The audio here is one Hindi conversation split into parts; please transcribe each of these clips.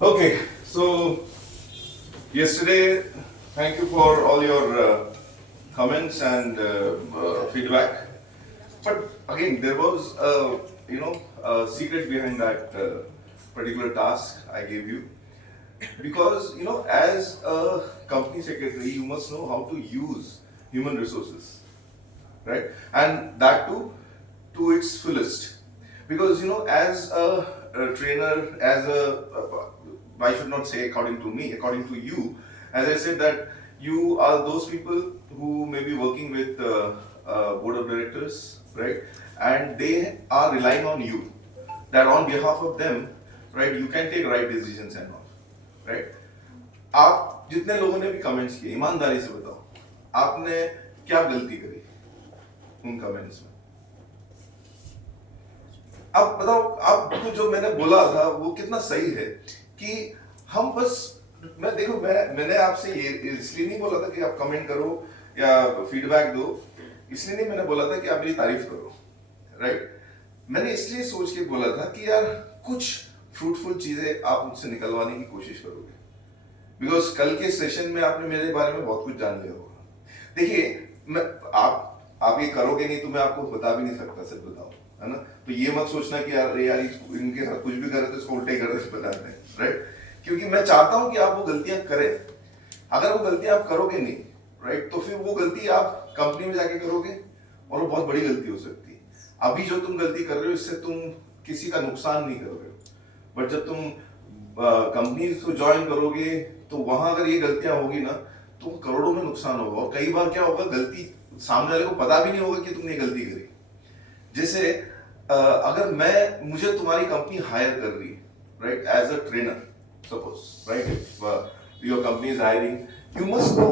Okay, so yesterday, thank you for all your comments and feedback. But again, there was a secret behind that particular task I gave you, because as a company secretary, you must know how to use human resources, right? And that too to its fullest. Because as a trainer, as I should not say according to me, according to you, as I said that you are those people who may be working with board of directors, right? And they are relying on you, that on behalf of them, right, you can take right decisions and all, right? आप जितने लोगों ने भी कमेंट्स किए, ईमानदारी से बताओ, आपने क्या गलती करी उन कमेंट्स में? अब बताओ, आपको जो मैंने बोला था वो कितना सही है कि हम बस, मैंने आपसे ये इसलिए नहीं बोला था कि आप कमेंट करो या फीडबैक दो, इसलिए नहीं मैंने बोला था कि आप मेरी तारीफ करो, राइट? मैंने इसलिए सोच के बोला था कि यार कुछ फ्रूटफुल चीजें आप मुझसे निकलवाने की कोशिश करोगे, बिकॉज कल के सेशन में आपने मेरे बारे में बहुत कुछ जान लिया होगा। देखिए, आप ये करोगे नहीं तो मैं आपको बता भी नहीं सकता, सिर्फ बताओ, है ना? तो ये मत सोचना कि यार इनके साथ कुछ भी करे तो इसको उल्टे कर बताते हैं, राइट? क्योंकि मैं चाहता हूं कि आप वो गलतियां करें। अगर वो गलतियां आप करोगे नहीं, राइट, तो फिर वो गलती आप कंपनी में जाके करोगे और वो बहुत बड़ी गलती हो सकती है। अभी जो तुम गलती कर रहे हो इससे तुम किसी का नुकसान नहीं कर रहे हो, बट जब तुम कंपनी को ज्वाइन करोगे तो वहां अगर ये गलतियां होगी ना तो करोड़ों में नुकसान होगा। और कई बार क्या होगा, गलती सामने वाले को पता भी नहीं होगा कि तुमने गलती करी। जैसे अगर मुझे तुम्हारी कंपनी हायर कर रही है, right, as a trainer, suppose, right, if your company is hiring, you must know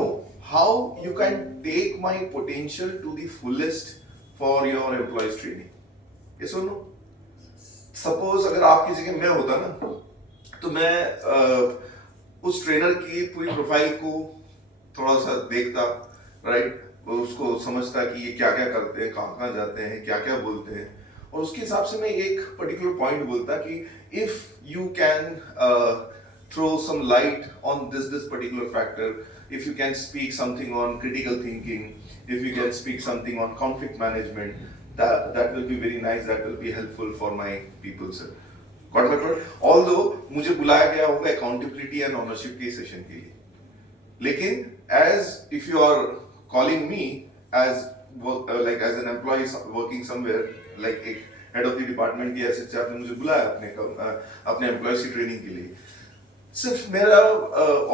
how you can take my potential to the fullest for your employees training. ये सुनो, सपोज अगर आपकी जगह मैं होता ना तो मैं उस ट्रेनर की पूरी प्रोफाइल को थोड़ा सा देखता, राइट, उसको समझता कि ये क्या क्या करते हैं, कहाँ कहाँ जाते हैं, क्या क्या बोलते हैं, और उसके हिसाब से मैं एक पर्टिकुलर पॉइंट बोलता कि if you can throw some light on this particular factor, if you can speak something on critical thinking, if you can speak something on conflict management, that will be very nice, that will be helpful for my people, sir. Got my point? Although मुझे बुलाया गया होगा accountability and ownership के सेशन के लिए, लेकिन as if you are calling me as like as an employee working somewhere, like एक head of the department की ऐसे आपने मुझे बुलाया अपने employees की ट्रेनिंग के लिए, सिर्फ मेरा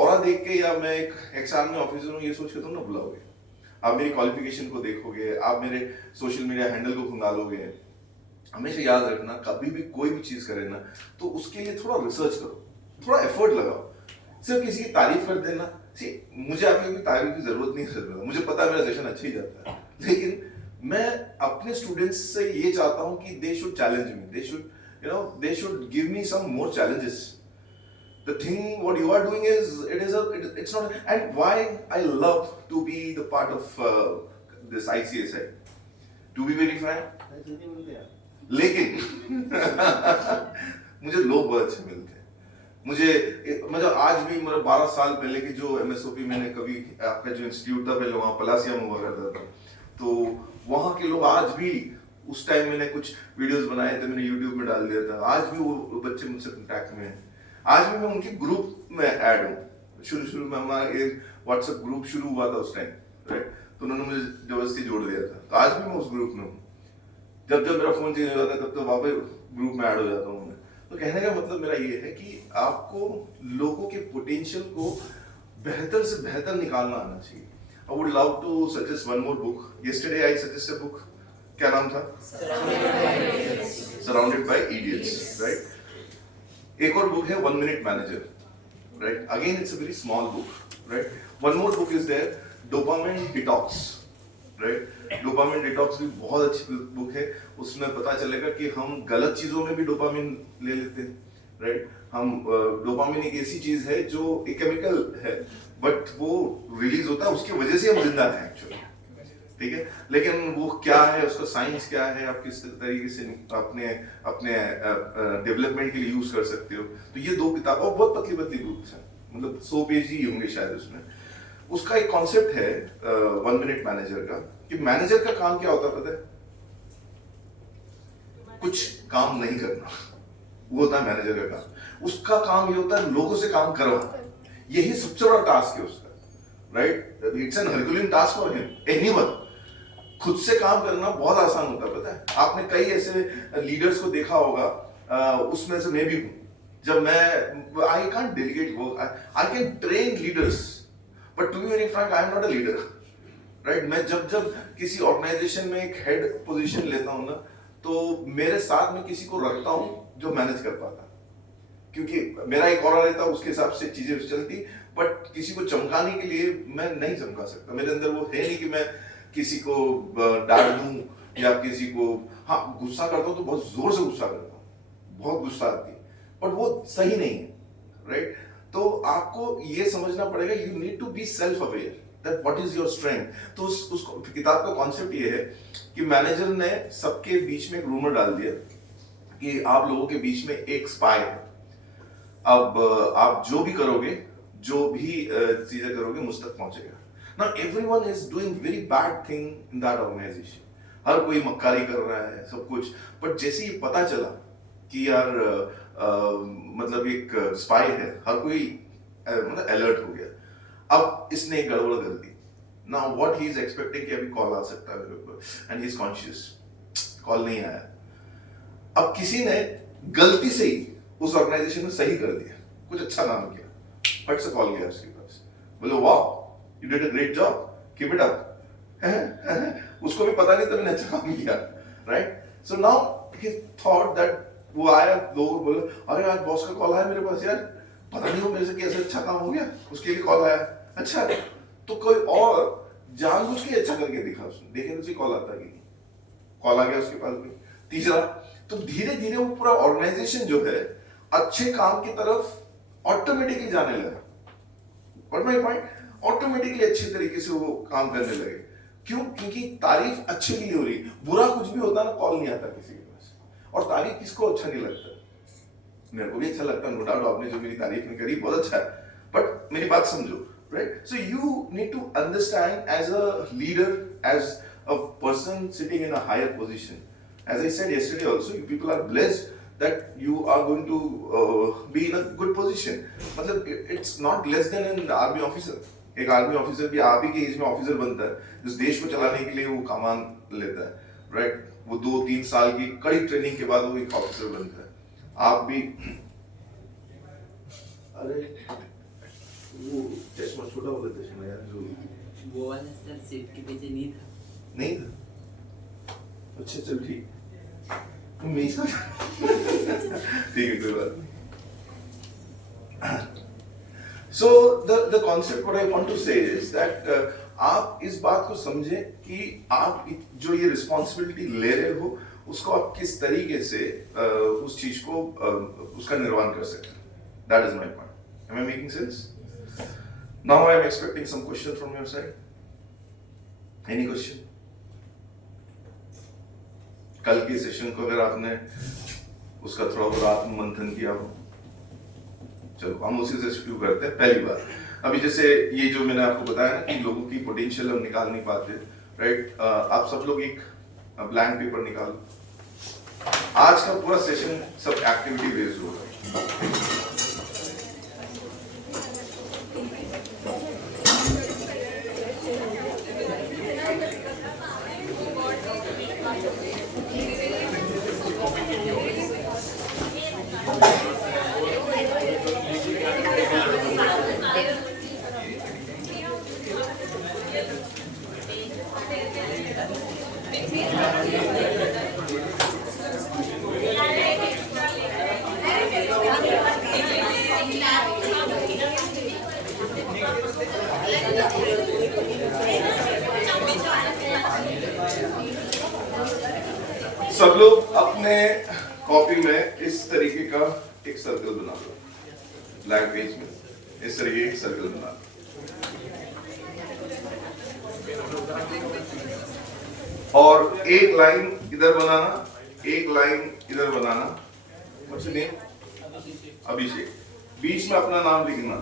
ऑरा देख के या मैं एक एचआर में ऑफिसर हूँ ये सोच के तुम ना बुलाओगे। आप मेरी क्वालिफिकेशन को देखोगे, आप मेरे सोशल मीडिया हैंडल को खंगालोगे। हमेशा याद रखना, कभी भी कोई भी चीज करे ना तो उसके लिए थोड़ा रिसर्च करो, थोड़ा एफर्ट लगाओ। सिर्फ किसी की तारीफ कर देना, मुझे आपकी तारीफ की जरूरत नहीं है, मुझे पता है मेरा सेशन अच्छा ही जाता है, लेकिन मैं अपने स्टूडेंट्स से ये चाहता हूँ कि they should challenge me, they should give me some more challenges. The thing what you are doing is it's not, and why I love to be the part of this ICSI, to be very frank, लेकिन मुझे लोग बहुत अच्छे मिलते हैं। मुझे आज भी मेरा 12 साल पहले की जो MSOP मैंने कभी आपका जो इंस्टीट्यूट था पहले वहाँ पलासिया में हुआ करता था, तो वहाँ के लोग आज भी, उस टाइम मैंने कुछ वीडियोस बनाए थे, मैंने YouTube में डाल दिया था, आज भी वो बच्चे मुझसे कॉन्टैक्ट में हैं। आज भी मैं उनके ग्रुप में ऐड हूँ। शुरू में हमारा एक व्हाट्सएप ग्रुप शुरू हुआ था उस टाइम, राइट, तो उन्होंने मुझे जबरदस्ती जोड़ दिया था, तो आज भी मैं उस ग्रुप में हूँ। जब मेरा फोन चेंज हो जाता है तब तो वापस ग्रुप में ऐड हो जाता हूँ मैं। तो कहने का मतलब मेरा ये है कि आपको लोगों के पोटेंशियल को बेहतर से बेहतर निकालना आना चाहिए। I would love to suggest one more book. Yesterday I suggest a book, क्या नाम था? Surrounded by idiots, right. एक और बुक है 1 Minute Manager, right? Again, it's a very small book, right? One more book is there, Dopamine Detox, right? Dopamine Detox भी बहुत अच्छी बुक है। उसमें पता चलेगा कि हम गलत चीजों में भी डोपामिन ले लेते हैं, राइट? हम डोपामिन एक ऐसी चीज है जो एक केमिकल है, बट वो रिलीज होता है, उसकी वजह से हम जिंदा हैं एक्चुअली, ठीक है, लेकिन वो क्या है, उसका साइंस क्या है, आप किस तरीके से अपने अपने डेवलपमेंट के लिए यूज कर सकते हो। तो ये 2 किताब और बहुत पतली पतली बुक्स हैं, मतलब 100 पेज ही होंगे शायद उसमें। उसका एक कॉन्सेप्ट है 1 मिनट मैनेजर का, कि मैनेजर का काम क्या होता है पता है? कुछ काम नहीं करना, वो होता है मैनेजर का काम। उसका काम ये होता है लोगों से काम करवाना, यही सबसे बड़ा टास्क है उसका, right? It's an Herculean task for him, anyone. खुद से काम करना बहुत आसान होता है, पता है? आपने कई ऐसे लीडर्स को देखा होगा, उसमें से मैं भी हूं। जब मैं I can't delegate work, I can train leaders, but to be very frank I am not a leader, right? मैं जब जब किसी ऑर्गेनाइजेशन में एक हेड पोजीशन लेता हूं ना, तो मेरे साथ में किसी को रखता हूं जो मैनेज कर पाता, क्योंकि मेरा एक और रहता, उसके हिसाब से चीजें चलती। बट किसी को चमकाने के लिए मैं नहीं चमका सकता, मेरे अंदर वो है नहीं कि मैं किसी को डांट दूं या किसी को, हाँ गुस्सा करता हूं तो बहुत जोर से गुस्सा करता हूं, बहुत गुस्सा आती है, बट वो सही नहीं है, राइट? तो आपको ये समझना पड़ेगा, you need to be self aware that what is your strength. तो उस किताब का कॉन्सेप्ट ये है कि मैनेजर ने सबके बीच में एक रूमर डाल दिया कि आप लोगों के बीच में एक स्पाई है। अब आप जो भी करोगे, जो भी चीजें करोगे, मुझ तक पहुंचेगा। Now everyone is doing very bad thing in that organization. हर कोई मक्कारी कर रहा है, सब कुछ। बट जैसे ये पता चला कि यार मतलब एक स्पाई है, हर कोई मतलब अलर्ट हो गया। अब इसने एक गड़बड़ कर दी। Now what he is expecting कि अभी कॉल आ सकता है मेरे ऊपर, and he is conscious, call नहीं आया। अब किसी ने गलती से ही उस ऑर्गेनाइजेशन में सही कर दिया, कुछ अच्छा काम किया, फट से कॉल गया उसके पास, बोले वाह you did a great job, keep it up. उसको भी पता नहीं था मैंने अच्छा काम किया, right? So now he thought that, वो आया, लोग बोले अरे आज बॉस का कॉल आया मेरे पास, यार पता नहीं वो मेरे से कैसे अच्छा काम हो गया, उसके लिए कॉल आया। अच्छा, तो कोई और जानबूझ के अच्छा करके दिखा, उसने देखे तो कॉल आता कि कॉल आ गया उसके पास भी। तीसरा, तो धीरे धीरे वो पूरा ऑर्गेनाइजेशन जो है अच्छे काम की तरफ ऑटोमेटिकली जाने लगा। What my point? ऑटोमेटिकली अच्छे तरीके से वो काम करने लगे। क्यों? क्योंकि तारीफ अच्छे के लिए हो रही। बुरा कुछ भी होता ना, कॉल नहीं आता किसी के पास। और तारीफ किसको अच्छा नहीं लगता? मेरे को भी अच्छा लगता है, नो डाउट। आपने जो मेरी तारीफ में करी बहुत अच्छा है, बट मेरी बात समझो, right? So you need to understand as a leader, as a person sitting in a higher position, as I said yesterday also, you people are blessed that you are going to be in a good position. मतलब it's not less than an army officer. एक आर्मी ऑफिसर भी आप ही के एज में ऑफिसर बनता है, जिस देश को चलाने के लिए वो कमान लेता है, राइट? वो 2-3 साल की कड़ी ट्रेनिंग के बाद वो एक ऑफिसर बनता है। आप भी, अरे वो चश्मा छोटा वाला चश्मा यार, जो वो वाला सर सीट के पीछे नहीं था। नहीं था? अच्छा चल ठीक, ठीक है, कोई बात नहीं। So the concept what I want to say is that आप इस बात को समझें कि आप जो ये रिस्पॉन्सिबिलिटी ले रहे हो, उसको आप किस तरीके से उस चीज को उसका निर्वहन कर सकते हैं। That is my point. Am I making sense? Now I am expecting some question from your side. Any question? कल के सेशन को अगर आपने उसका थोड़ा बहुत आत्म मंथन किया हो, चलो हम उसी से शुरू करते हैं। पहली बात, अभी जैसे ये जो मैंने आपको बताया ना कि लोगों की पोटेंशियल हम निकाल नहीं पाते, राइट? आप सब लोग एक ब्लैंक पेपर निकालो। आज का पूरा सेशन सब एक्टिविटी बेस्ड होगा। सब लोग अपने कॉपी में इस तरीके का एक सर्कल बना लो, ब्लैक पेज में इस तरीके का सर्कल बना लो। और एक लाइन इधर बनाना, एक लाइन इधर बनाना। What's your name? अभिषेक। बीच में अपना नाम लिखना।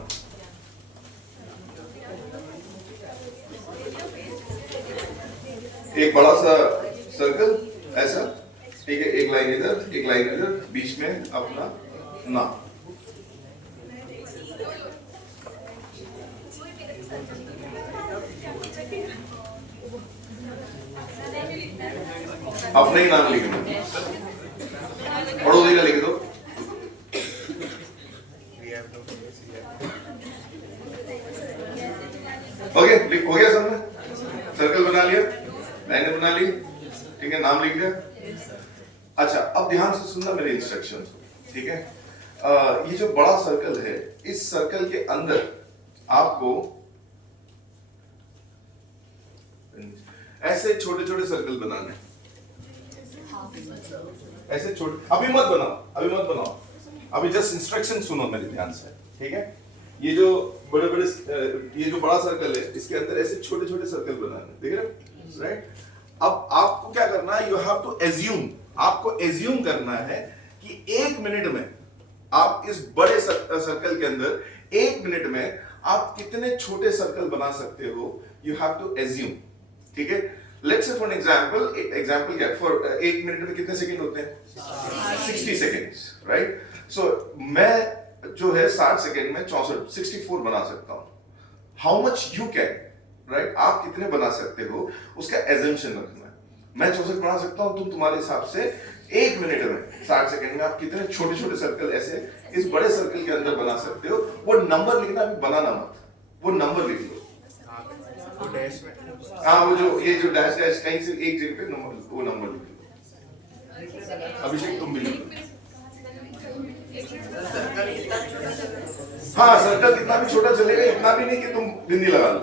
एक बड़ा सा सर्कल ऐसा, ठीक है, एक लाइन इधर, एक लाइन इधर, बीच में अपना नाम। अपना ही नाम लिखना, पड़ोसी का लिख दो। ओके, हो गया सबने? सर्कल बना लिया, लाइनें बना ली, ठीक है, नाम लिख दिया। अच्छा, अब ध्यान से सुनना मेरे इंस्ट्रक्शंस, ठीक है। ये जो बड़ा सर्कल है, इस सर्कल के अंदर आपको ऐसे छोटे छोटे सर्कल बनाने, ऐसे छोटे। अभी मत बनाओ, अभी मत बनाओ, अभी जस्ट इंस्ट्रक्शन सुनो मेरे ध्यान से, ठीक है। ये जो बड़े बड़े, ये जो बड़ा सर्कल है, इसके अंदर ऐसे छोटे छोटे सर्कल बनाने, देख रहे हो, राइट। अब आपको क्या करना है, यू हैव टू एज्यूम, आपको एज्यूम करना है कि 1 मिनट में आप इस बड़े सर्कल के अंदर 1 मिनट में आप कितने छोटे सर्कल बना सकते हो, यू हैव टू एज्यूम, ठीक है। लेट्स से फॉर एग्जांपल क्या, फॉर 1 मिनट में कितने सेकंड होते हैं? 60 सेकंड्स, राइट। सो मैं जो है 60 सेकंड में 64 बना सकता हूं। How much you can, right, आप कितने बना सकते हो उसका एजम्पशन रखना है। मैं 64 बना सकता हूं, तुम तुम्हारे हिसाब से 1 मिनट में 60 सेकंड में आप कितने छोटे छोटे सर्कल ऐसे इस बड़े सर्कल के अंदर बना सकते हो। वो नंबर लिखना, अभी बनाना मत, वो नंबर लिख लो। हाँ, वो जो ये जो डैश डैश कहीं से एक जगह पे नंबर, वो नंबर लिख लो। अभिषेक तुम भी लिख लो। हाँ, सर्कल कितना भी छोटा चलेगा, इतना भी नहीं कि तुम बिंदी लगा लो।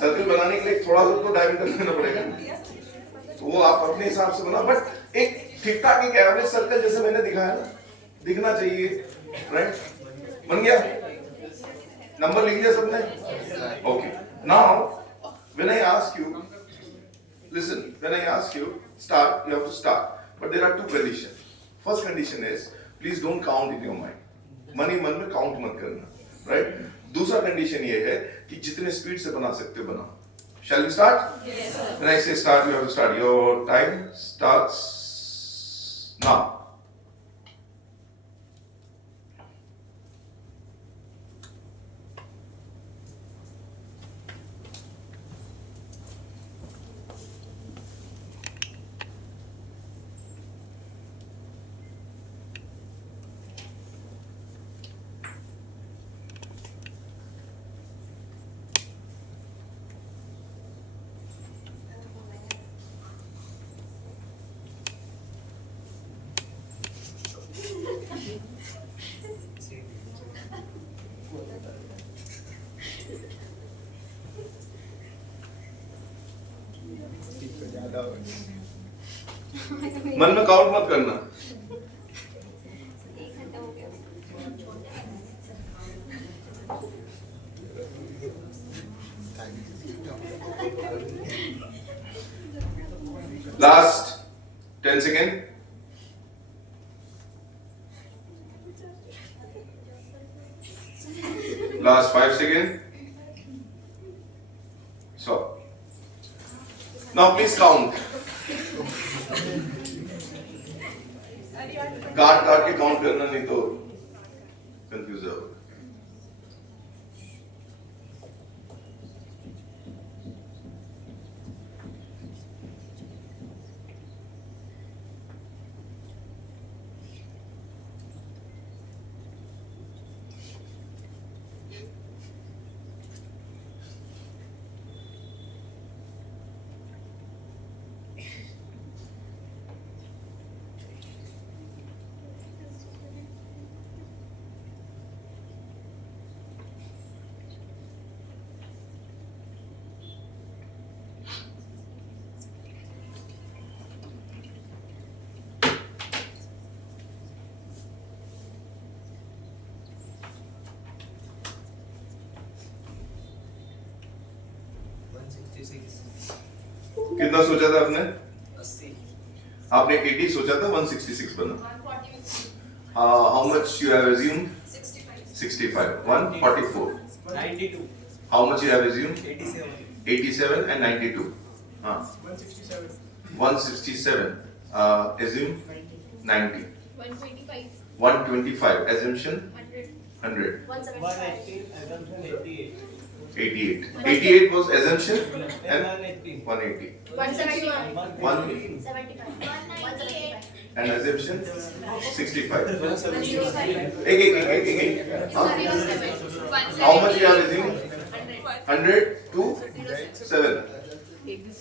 सर्कल बनाने के लिए थोड़ा सा तो डायमीटर लेना पड़ेगा, तो वो आप अपने हिसाब से बना, बट एक ठीक ठाक एक एवरेज सर्कल जैसे मैंने दिखाया ना, दिखना चाहिए, राइट। बन गया, नंबर लिख दिया सबने? Okay, now when I ask you, listen, when I ask you start, you have to start, but there are 2 conditions. First condition is please don't count in your mind, मन ही मन में काउंट मत करना, राइट। दूसरा कंडीशन ये है कि जितने स्पीड से बना सकते हो बनाओ। Shall we start? Yes, sir. When I say start, you have to start. Your time starts now. मन में काउंट मत करना। Last 10 second. Last 5 second. So now please count. काट काट के काउंट करना, नहीं तो कंफ्यूज हो। कितना सोचा था आपने? 80 आपने 80 सोचा था, 166 बना. How much you have assumed? 65. 144. 92, How much you have assumed? 87, 87 and 92. 167, 167. Assume 90. 125, 125. Assumption 100, 100. 180, assumption 88, 88. 88 was assumption and 180, 180. 171, 1 75, 198, and assumption 65. 175, एक. Huh? How much you have assumed? 100 to 7. 195,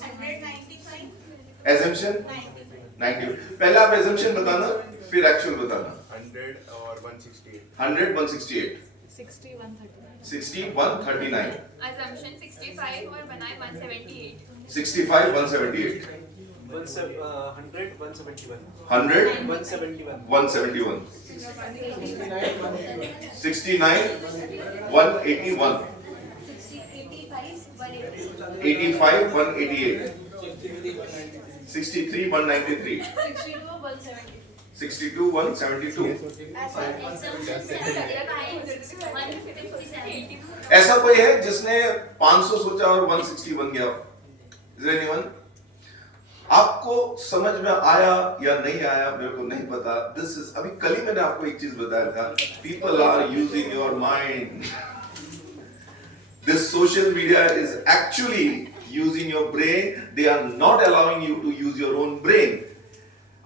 Assumption 90. पहले आप assumption बताना, फिर actual बताना. 100 और 168. 100, 168. 60, 139. 60, 139. assumption 65 और बनाए 178 65, 178. 100, 171, 100, 171, 171. 69, 69, 181. 85, 180. 85, 188. 63, 193. 62, 170. 62, 172. Assumption ऐसा कोई है जिसने 500 सोचा और 160 बन गया? Is there anyone? आपको समझ में आया या नहीं आया मेरे को नहीं पता. दिस इज अभी कल ही मैंने आपको एक चीज बताया था. People are using your mind. This social media is actually using your brain. They are not allowing you to use your own brain.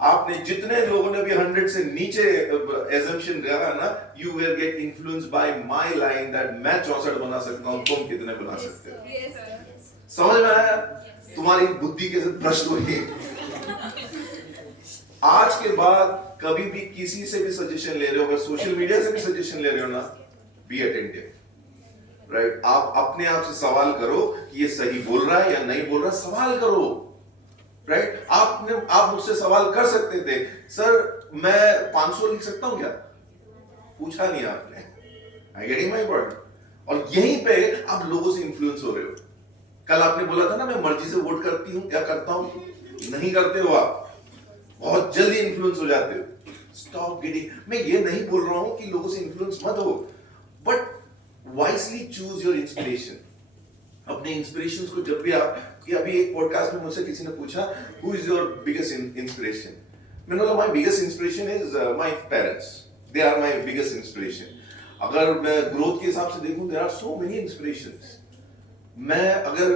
आपने जितने लोगों ने भी 100 से नीचे assumption लगाया ना, you will get influenced by my line that मैं 64 बना सकता हूँ, तुम कितने बना सकते हो? yes sir समझ में आया? तुम्हारी बुद्धि कैसे भ्रष्ट हुई? आज के बाद कभी भी किसी से भी सजेशन ले रहे हो, अगर सोशल मीडिया से भी सजेशन ले रहे हो ना, बी अटेंटिव. राइट? आप अपने आप से सवाल करो कि ये सही बोल रहा है या नहीं बोल रहा. सवाल करो. राइट? आप मुझसे सवाल कर सकते थे, सर मैं 500 लिख सकता हूं क्या? पूछा नहीं आपने. I getting my point? और यहीं पे आप लोगों से इन्फ्लुएंस हो रहे हो. कल आपने बोला था ना मैं मर्जी से वोट करती हूं या करता हूं. नहीं करते हो आप. बहुत जल्दी इन्फ्लुएंस हो जाते हो. Stop getting. मैं ये नहीं बोल रहा हूं कि लोगों से इन्फ्लुएंस मत हो, but wisely choose your inspiration. अपने इंस्पिरेशंस को जब भी आप, कि अभी एक पॉडकास्ट में मुझसे किसी ने पूछा who is your biggest inspiration. मैंने बोला my biggest inspiration is my parents. They are my biggest inspiration. अगर मैं ग्रोथ के हिसाब से देखूं, there are so many inspirations. मैं अगर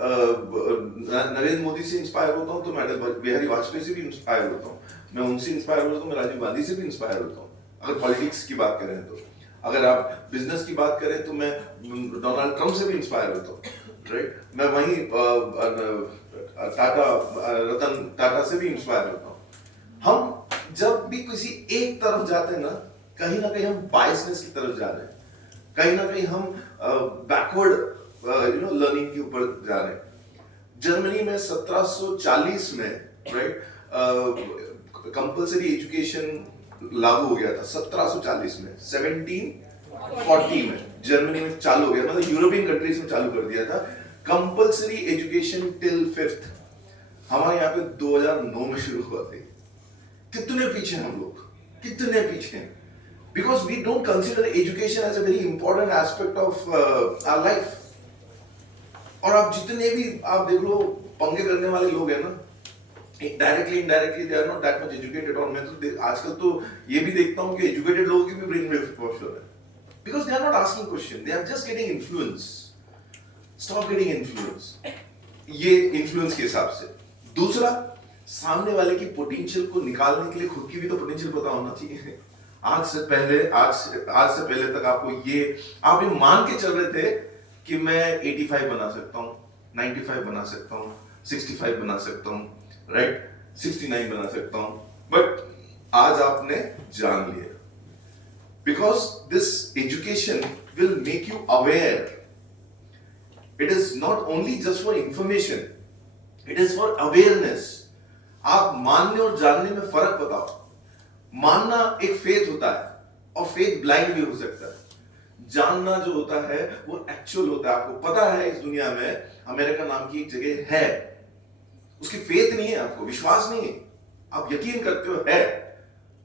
नरेंद्र मोदी से इंस्पायर होता हूं तो मैं अटल बिहारी वाजपेयी से भी इंस्पायर होता हूं. मैं उनसे इंस्पायर होता हूं, मैं राजीव गांधी से भी इंस्पायर होता हूं. अगर पॉलिटिक्स की बात करें तो, अगर आप बिजनेस की बात करें तो मैं डोनाल्ड ट्रंप से भी इंस्पायर होता हूँ. राइट? मैं वहीं रतन टाटा से भी इंस्पायर होता हूँ. हम जब भी किसी एक तरफ जाते हैं ना कहीं हम बायसनेस की तरफ जा रहे हैं. कहीं ना कहीं हम बैकवर्ड लर्निंग के ऊपर जा रहे हैं. जर्मनी में 1740 में राइट कंपलसरी एजुकेशन लागू हो गया था. 1740 में, 1740 में जर्मनी में चालू हो गया. मतलब यूरोपियन कंट्रीज में चालू कर दिया था कंपलसरी एजुकेशन टिल 5th. हमारे यहाँ पे 2009 में शुरू हुआ था. कितने पीछे हम लोग, कितने पीछे. Because we don't consider education as a very important aspect of our life. और आप जितने भी आप देख लो पंगे करने वाले लोग हैं ना, directly indirectly they are not that much educated. और मैं तो आजकल तो ये भी देखता हूँ कि एजुकेटेड लोगों की भी ब्रेन वेव वॉश हो रहा है. Because they are not asking question, they are just getting influence. Stop getting influence. ये इन्फ्लुएंस के हिसाब से. दूसरा, सामने वाले की पोटेंशियल को निकालने के लिए खुद की भी तो पोटेंशियल पता होना चाहिए. आज से पहले तक आपको आप ये मान के चल रहे थे कि मैं 85 बना सकता हूँ, 95 बना सकता हूँ, 65 बना सकता हूँ, राइट? 69 बना सकता हूँ. बट आज आपने जान लिया. Because this education will make you aware. It is not only just for information, it is for awareness. आप मानने और जानने में फर्क बताओ. मानना एक फेथ होता है और फेथ ब्लाइंड भी हो सकता है. जानना जो होता है वो एक्चुअल होता है। आपको पता है इस दुनिया में अमेरिका नाम की एक जगह है, उसकी फेथ नहीं है, आपको विश्वास नहीं है, आप यकीन करते हो है,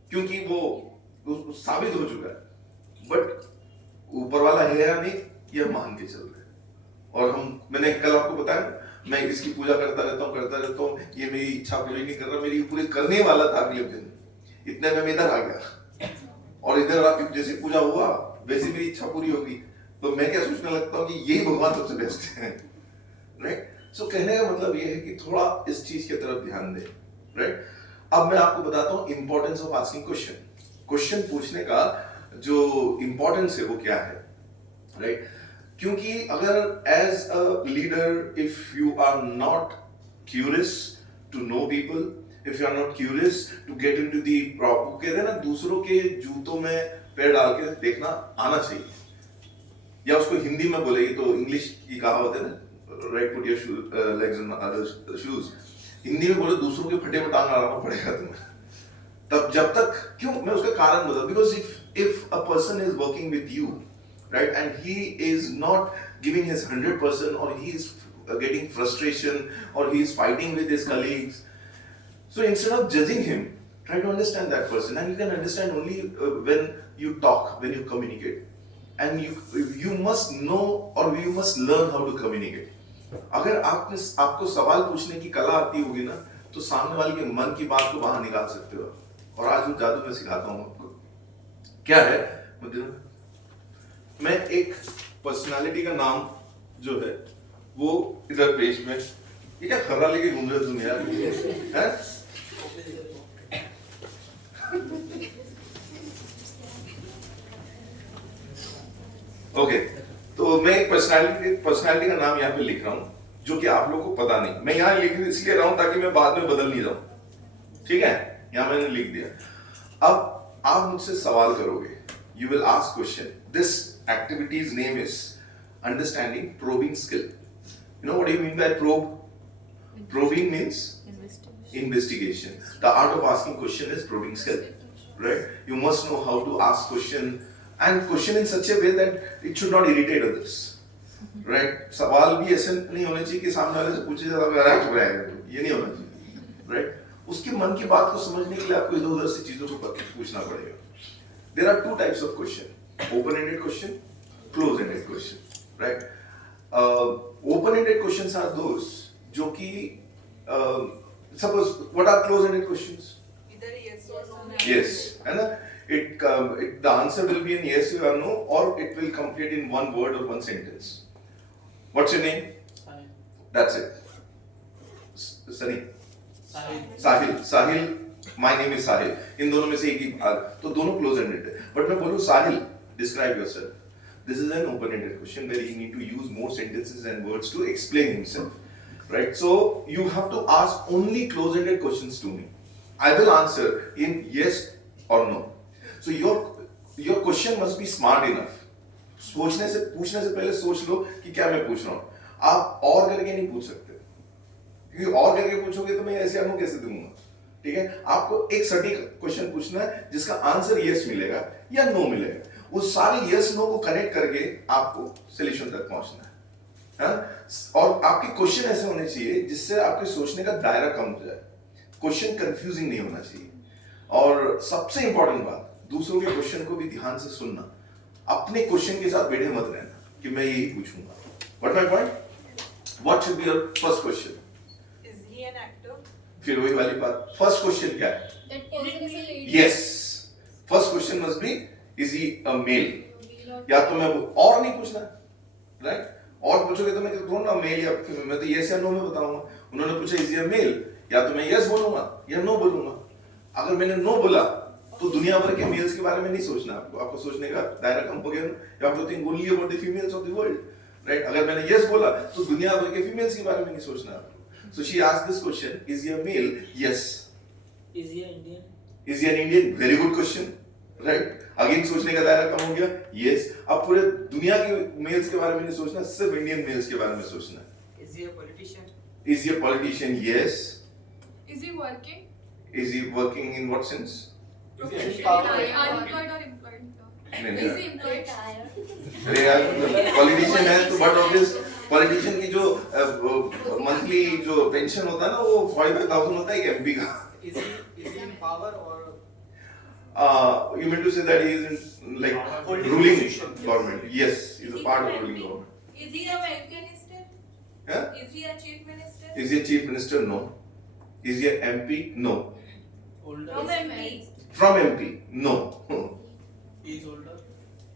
क्योंकि वो साबित हो चुका है। बट ऊपर वाला है या नहीं, ये हम मान के चल रहे हैं। और मैंने कल आपको बताया, मैं इसकी पूजा करता रहता हूँ, ये मेरी इच्छा पूरी नहीं कर रहा, मेरी पूरी करने वाला था अगले दिन। इतने में मैं इधर आ गया, और इधर आके जैसे पूजा हुआ वैसे मेरी इच्छा पूरी होगी, तो मैं क्या सोचने लगता हूँ कि यही भगवान सबसे बेस्ट है, राइट। सो कहने का मतलब ये है कि थोड़ा इस चीज की तरफ ध्यान दें, राइट। अब मैं आपको बताता हूँ importance of asking question. Question पूछने का जो इंपॉर्टेंस है वो क्या है, राइट। क्योंकि अगर as a leader if you are not curious to know people, if you are not curious to get into the problem, कहते हैं ना दूसरों के जूतों में पैर डाल के देखना आना चाहिए, या उसको हिंदी में बोलेगी तो इंग्लिश की कहावत है ना, right, put your legs in others shoes. Hindi में बोले दूसरों के फटे में टांग लगाना पड़ेगा तुम्हें। तब जब तक क्यों, मैं उसका कारण बता, because if a person is working with you, right, and he is not giving his 100%, or he is getting frustration, or he is fighting with his colleagues, so instead of judging him, try to understand that person, and you can understand only when you talk, when you communicate, and you must know, or you must learn how to communicate. अगर आपको सवाल पूछने की कला आती होगी ना, तो सामने वाले के मन की बात को बाहर निकाल सकते हो। और आज वो जादू मैं सिखाता हूँ आपको। क्या है, मैं एक पर्सनालिटी का नाम जो है वो इधर पेज में, ये क्या खर्रा लेके घूम रहे तुम यार, हैं? ओके, तो मैं एक पर्सनालिटी का नाम यहाँ पे लिख रहा हूँ जो कि आप लोगों को पता नहीं। मैं यहाँ लिख इसलिए रहा हूँ ताकि मैं बाद में बदल नहीं जाऊँ, ठीक है। यहाँ मैंने लिख दिया। अब आप मुझसे सवाल करोगे, you will ask question. This activity's name is understanding probing skill. You know what do you mean by probe? Probing means investigation. The art of asking question is probing skill, right? You must know how to ask question, and question in such a way that it should not irritate others, right? सवाल भी ऐसे नहीं होने चाहिए कि सामने वाले से पूछे ज्यादा मेरा हो रहा है, ये नहीं होना चाहिए, right? उसके मन की बात को समझने के लिए आपको इधर-उधर से चीजों को पूछना पड़ेगा। There are two types of question: open-ended question, close-ended question, right? Open-ended questions are those जो कि suppose what are close-ended questions? Either yes or no. Yes, है ना? The answer will be in yes or no, or it will complete in one word or one sentence. What's your name? Sahil. That's it. Sunny. Sahil. Sahil. My name is Sahil. इन दोनों में से एक ही तो दोनों क्लोज एंडेड है। बट मैं बोलूँ साहिल, describe yourself. This is an open-ended question where you need to use more sentences and words to explain himself, right? So you have to ask only close-ended questions to me. I will answer in yes or no. So your question must be smart enough. पूछने से पहले सोच लो कि क्या मैं पूछ रहा हूँ। आप और करके नहीं पूछ सकते, क्योंकि और करके पूछोगे तो मैं ऐसे आंसर कैसे दूंगा, ठीक है। आपको एक सटीक क्वेश्चन पूछना है जिसका आंसर यस मिलेगा या नो मिलेगा। वो सारे यस नो को कनेक्ट करके आपको सॉल्यूशन तक पहुंचना है, और आपके क्वेश्चन ऐसे होने चाहिए जिससे आपके सोचने का दायरा कम हो जाए। क्वेश्चन कंफ्यूजिंग नहीं होना चाहिए, और सबसे इंपॉर्टेंट बात, दूसरों के क्वेश्चन को भी ध्यान से सुनना। अपने क्वेश्चन के साथ बैठे मत रहना कि मैं यही पूछूंगा। What my point? What should be your first question? Is he an actor? फिर वही वाली बात, फर्स्ट क्वेश्चन क्या है? That person is a lady. Yes. First question must be, is he a male? या तो मैं और नहीं पूछना, right? और पूछोगे तो मैं थोड़ा ना मेल या मैं तो yes या no में बताऊंगा। उन्होंने पूछा is he a male, या तो मैं yes बोलूंगा या no बोलूंगा। अगर मैंने no बोला तो दुनिया भर के मेल्स के बारे में नहीं सोचना आपको सोचने का दायरा कम हो गया ना। You have to think only about the females of the world, right? अगर मैंने yes बोला तो दुनिया भर के फीमेल्स के बारे में नहीं सोचना आपको। So she asked this question, is he a male? Yes. Is he an Indian? Is he an Indian? Very good question, right? Again सोचने का दायरा कम हो गया। Yes. अब पूरे दुनिया के मेल्स के बारे में नहीं सोचना, सिर्फ इंडियन मेल्स के बारे में सोचना। Is he a politician? Is he a politician? Yes. Is he working? Is he working in what sense? Unemployed or employed? नहीं Is he employed? अरे यार पॉलिटिशियन है तो बट ऑब्वियस पॉलिटिशियन की जो मंथली जो पेंशन होता है ना वो 45,000 होता है एक एमपी का. Is he in power or You mean to say that he is in like Holding ruling position. government? Yes, he is a part of ruling government. Is he a minister? Yeah? Is he a chief minister? Is he a chief minister? No. Is he a MP? No. From MP. From MP? No. he is older?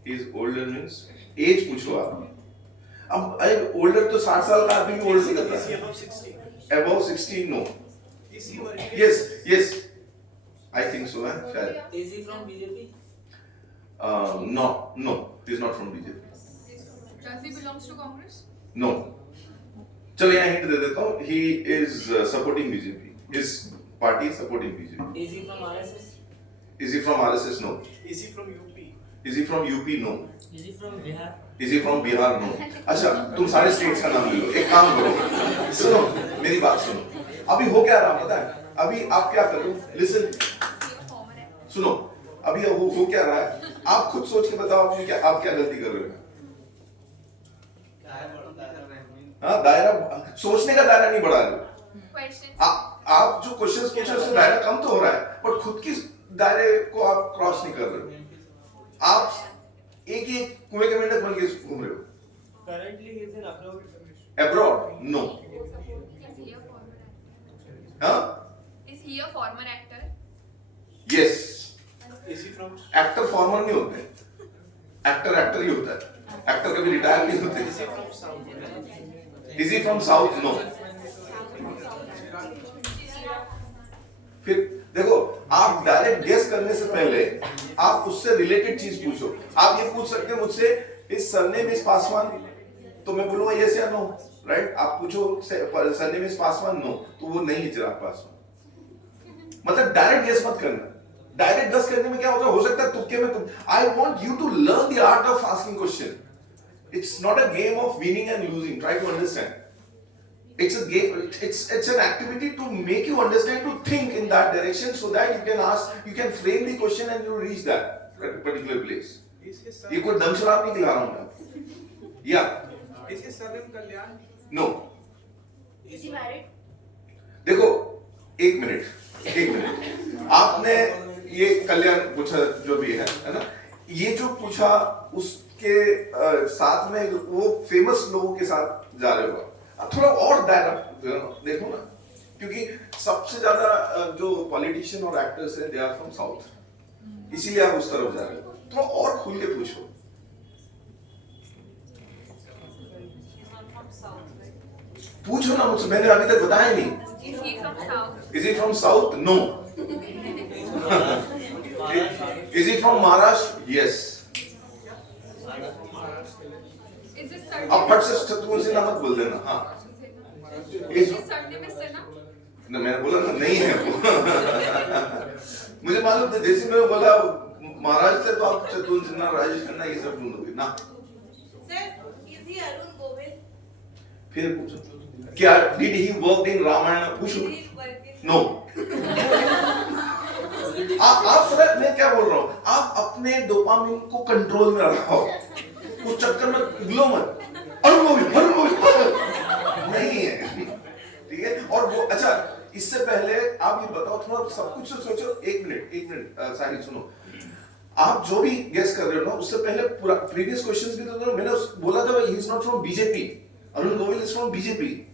He is older means age पूछो आप. अब अरे older तो 60 साल का आदमी भी old से करता Is he है. above 60? Above 60? No. Is he working? Yes, yes. I think so. शायद. Is he from BJP? No, no. He is not from BJP. Does he belongs to Congress? No. चलो यहाँ hint दे देता हूँ. He is supporting BJP. His party is supporting BJP. Is he from RSS? Is he from RSS? No. Is he from UP? Is he from UP? No. Is he from Bihar? Is he from Bihar? No. अच्छा, तुम सारे स्टेट्स का नाम ले लो. एक काम करो. सुनो, मेरी बात सुनो. अभी हो क्या रहा पता है? अभी आप क्या कर रहे हो? Listen. सुनो. अभी हो क्या रहा है? आप खुद सोच के बताओ आप क्या गलती कर रहे हो? हाँ, दायरा सोचने का दायरा नहीं बढ़ा रहे हो. Questions. आप जो क्वेश्चंस पूछ रहे हो उससे दायरा कम तो हो रहा है, पर खुद की दायरे को आप क्रॉस नहीं कर रहे हो. आप एक ही कुएं के मेंढक बन के घूम रहे हो. Currently he is in abroad. Abroad? No. Is he a former actor? हाँ? Is he a former actor? Yes. Is he from? Actor farmer नहीं होते. एक्टर ही होता है. एक्टर कभी रिटायर नहीं होते. Is he from South? Is he from South? No. फिर देखो, आप डायरेक्ट गेस करने से पहले आप उससे रिलेटेड चीज पूछो. आप ये पूछ सकते हो मुझसे, इस सरनेम इज पासवान, तो मैं बोलूंगा यस या नो, राइट? आप पूछो सरनेम इज पासवान, नो, तो वो नहीं है चिराग पासवान. मतलब डायरेक्ट गेस मत करना. डायरेक्ट गेस करने में क्या होता है? हो सकता है तुक्के में तुम. I want you to learn the art of asking question. It's not a game of winning and losing. Try to understand. It's a game. It's an activity to make you understand, to think in that direction, so that you can ask, you can frame the question and you reach that particular place. Is his ये कोई दम शराब नहीं खिला रहा हूँ मैं. Yeah. Is his surname Kalyan? No. Is he married? देखो, एक मिनट. आपने ये कल्याण पूछा जो भी है ना? ये जो पूछा उसके साथ में वो फेमस लोगों के साथ जा रहे हो. थोड़ा और दायरा देखो ना, क्योंकि सबसे ज्यादा जो पॉलिटिशियन और एक्टर्स हैं दे आर फ्रॉम साउथ, इसीलिए आप उस तरफ जा रहे हो. थोड़ा और खुल के पूछो. He's not from South, right? पूछो ना मुझसे, मैंने अभी तक बताया नहीं. Is he from South? Is he from South? No. Is he from Maharashtra? Yes. Is his surname? अब फट से शत्रुघ्न सिन्हा मत बोल देना. हाँ. Is his surname is Sinha? ना, मैंने बोला ना नहीं है वो. मुझे मालूम था, जैसे मैं बोला महाराष्ट्र से तो आप शत्रुघ्न सिन्हा, राजेश खन्ना ये सब ढूंढोगे ना. Sir, is he Arun Govil? फिर पूछो क्या did he work in Ramayan? पूछो. Did he work in? No. आप पता मैं क्या बोल रहा हूँ? आप अपने डोपामिन को कंट्रोल में रखो. उस चक्कर में उगलो मत. अरुण गोविल नहीं है. ठीक है? और वो अच्छा, इससे पहले आप ये बताओ, थोड़ा सब कुछ सोचो. एक मिनट सारी सुनो. आप जो भी गेस कर रहे हो ना, उससे पहले पूरा प्रीवियस क्वेश्चंस भी तो मैंने बोला था, he is not from BJP. Arun Govil is from BJP.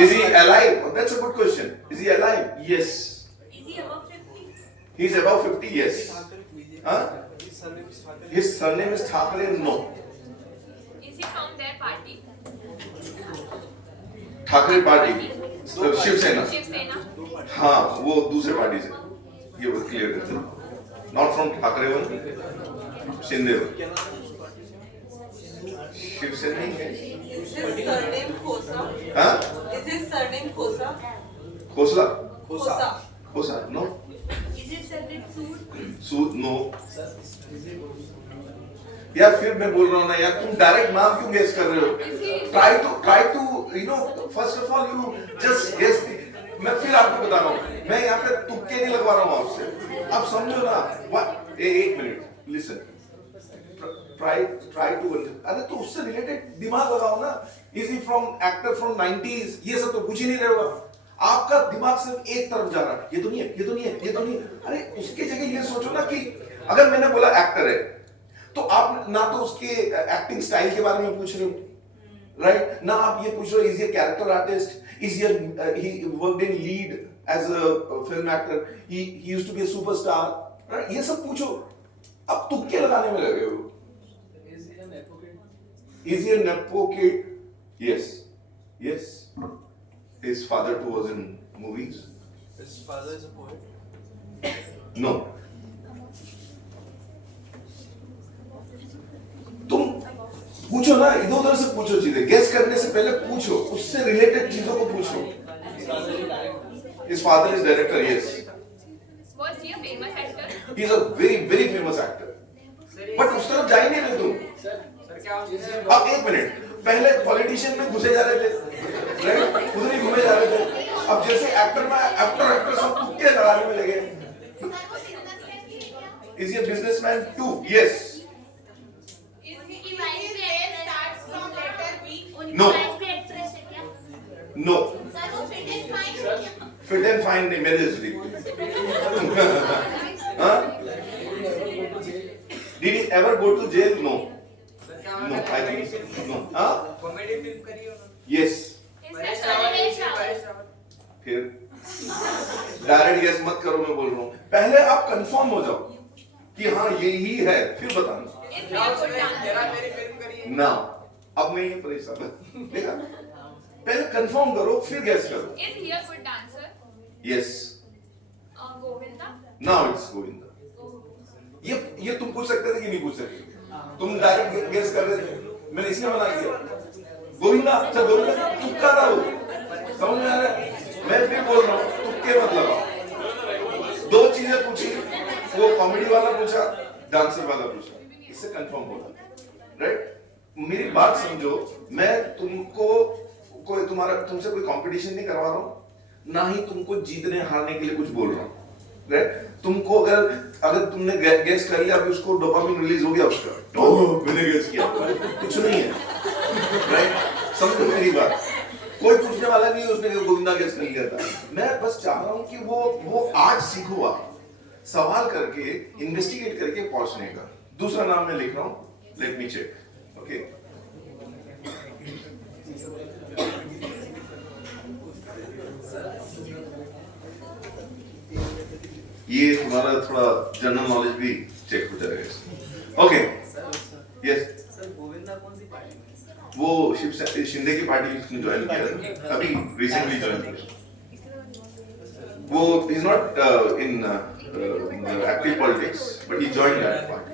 Is he alive? That's a good question. Is he alive? Yes. Is he above 50? He's above 50. Yes. Huh? His surname is Thakre. His surname is Thakre. No. Is he from their party? Thackeray party, Shiv Sena. Shiv Sena? हाँ, वो दूसरे पार्टी से. ये बात क्लियर करते हैं. Not from Thackeray one, Shinde one. क्या नाम है उस पार्टी से? शिवसेना ही है. Is his surname Khosa? हाँ? Is his surname Khosa? Khosla? Khosa. Khosa? No. Is his surname Sood? Sood? No. या फिर मैं बोल रहा हूँ ना यार, तुम डायरेक्ट नाम क्यों गेस कर रहे हो? Try to you know, first of all you just guess. मैं फिर आपको बता रहा हूँ, मैं यहाँ पे तुक्के नहीं लगवा रहा हूँ आपसे, आप समझो ना। एक मिनट, लिसन, ट्राई टू, अरे तो उससे रिलेटेड दिमाग लगाओ ना। Is he from actor from 90s? ये सब तो कुछ ही नहीं रहेगा। आपका दिमाग सिर्फ एक तरफ जा रहा है, ये तो नहीं है, ये तो नहीं है, ये तो नहीं है। अरे उसके जगह ये सोचो ना कि अगर मैंने बोला एक्टर है, तो आप ना तो उसके एक्टिंग स्टाइल के बारे में पूछ रहे हो, राइट? ना आप ये पूछ रहे हो इज ये character artist, is he worked in lead as a film actor, he used to be a superstar, right? ये सब पूछो। अब तुक्के लगाने में लगे हो। Is he a nepo kid? Yes. Yes. His father too was in movies. His father is a poet. No. तुम पूछो ना, इधर उधर से पूछो चीजें, गेस करने से पहले पूछो, उससे रिलेटेड चीजों को पूछो। His father is director, yes. Was he a famous actor? He is a very famous actor. But उस तरफ जा ही नहीं रहे तुम। सर क्या अब एक मिनट, पहले पॉलिटिशियन में घुसे जा रहे थे, राइट? उधर ही घूमे जा रहे थे। अब जैसे एक्टर सब तुक्के लगाने में लगे। Is he a businessman too? Yes. No. No. Fit and fine नहीं, मेरे जैसे। हाँ? Did he ever go to jail? No. No, I think so. No. हाँ? कॉमेडी फिल्म करी हो ना? Yes. Is this फिर डायरेक्ट गेस मत करो, मैं बोल रहा हूँ। पहले आप कंफर्म हो जाओ कि हाँ यही है, फिर बताना। Is he a good dancer? जरा मेरी फिल्म करी है। ना, अब मैं ये परेशान, देखा? पहले कंफर्म करो, फिर गेस करो। Is he a good dancer? Yes. Govinda? Now it's Govinda. ये तुम पूछ सकते थे कि नहीं पूछ सकते? तुम डायरेक्ट गेस कर रहे थे, मैंने इसलिए मना किया। गोविंदा, अच्छा गोविंदा तुक्का था वो, समझ में आ रहा है? मैं फिर बोल रहा हूँ, तुक्के मत लगाओ। दो चीजें पूछी, वो कॉमेडी वाला पूछा, डांसर वाला पूछा, इससे कंफर्म होगा, राइट? मेरी बात समझो, मैं तुमसे कोई कंपटीशन नहीं करवा रहा हूँ, ना ही तुमको जीतने हारने के लिए कुछ बोल रहा हूँ, राइट? तुमको अगर तुमने गेस कर लिया, अभी उसको डोपामिन रिलीज हो गया उसका, ओह मैंने गेस किया, कुछ नहीं है, राइट? समझो मेरी बात। कोई पूछने वाला नहीं है उसने गोविंदा गेस कर लिया था। मैं बस चाह रहा हूं कि वो आज सीखो, आप सवाल करके इन्वेस्टिगेट करके पहुंचने का। दूसरा नाम मैं लिख रहा हूं, लेट मी चेक, ओके? ये तुम्हारा थोड़ा जनरल नॉलेज भी चेक हो जाएगा, ओके? यस सर गोविंदा कौन सी पार्टी में? वो शिंदे की पार्टी उसने ज्वाइन किया था, अभी रिसेंटली ज्वाइन किया। वो is not in active politics, but he joined that party,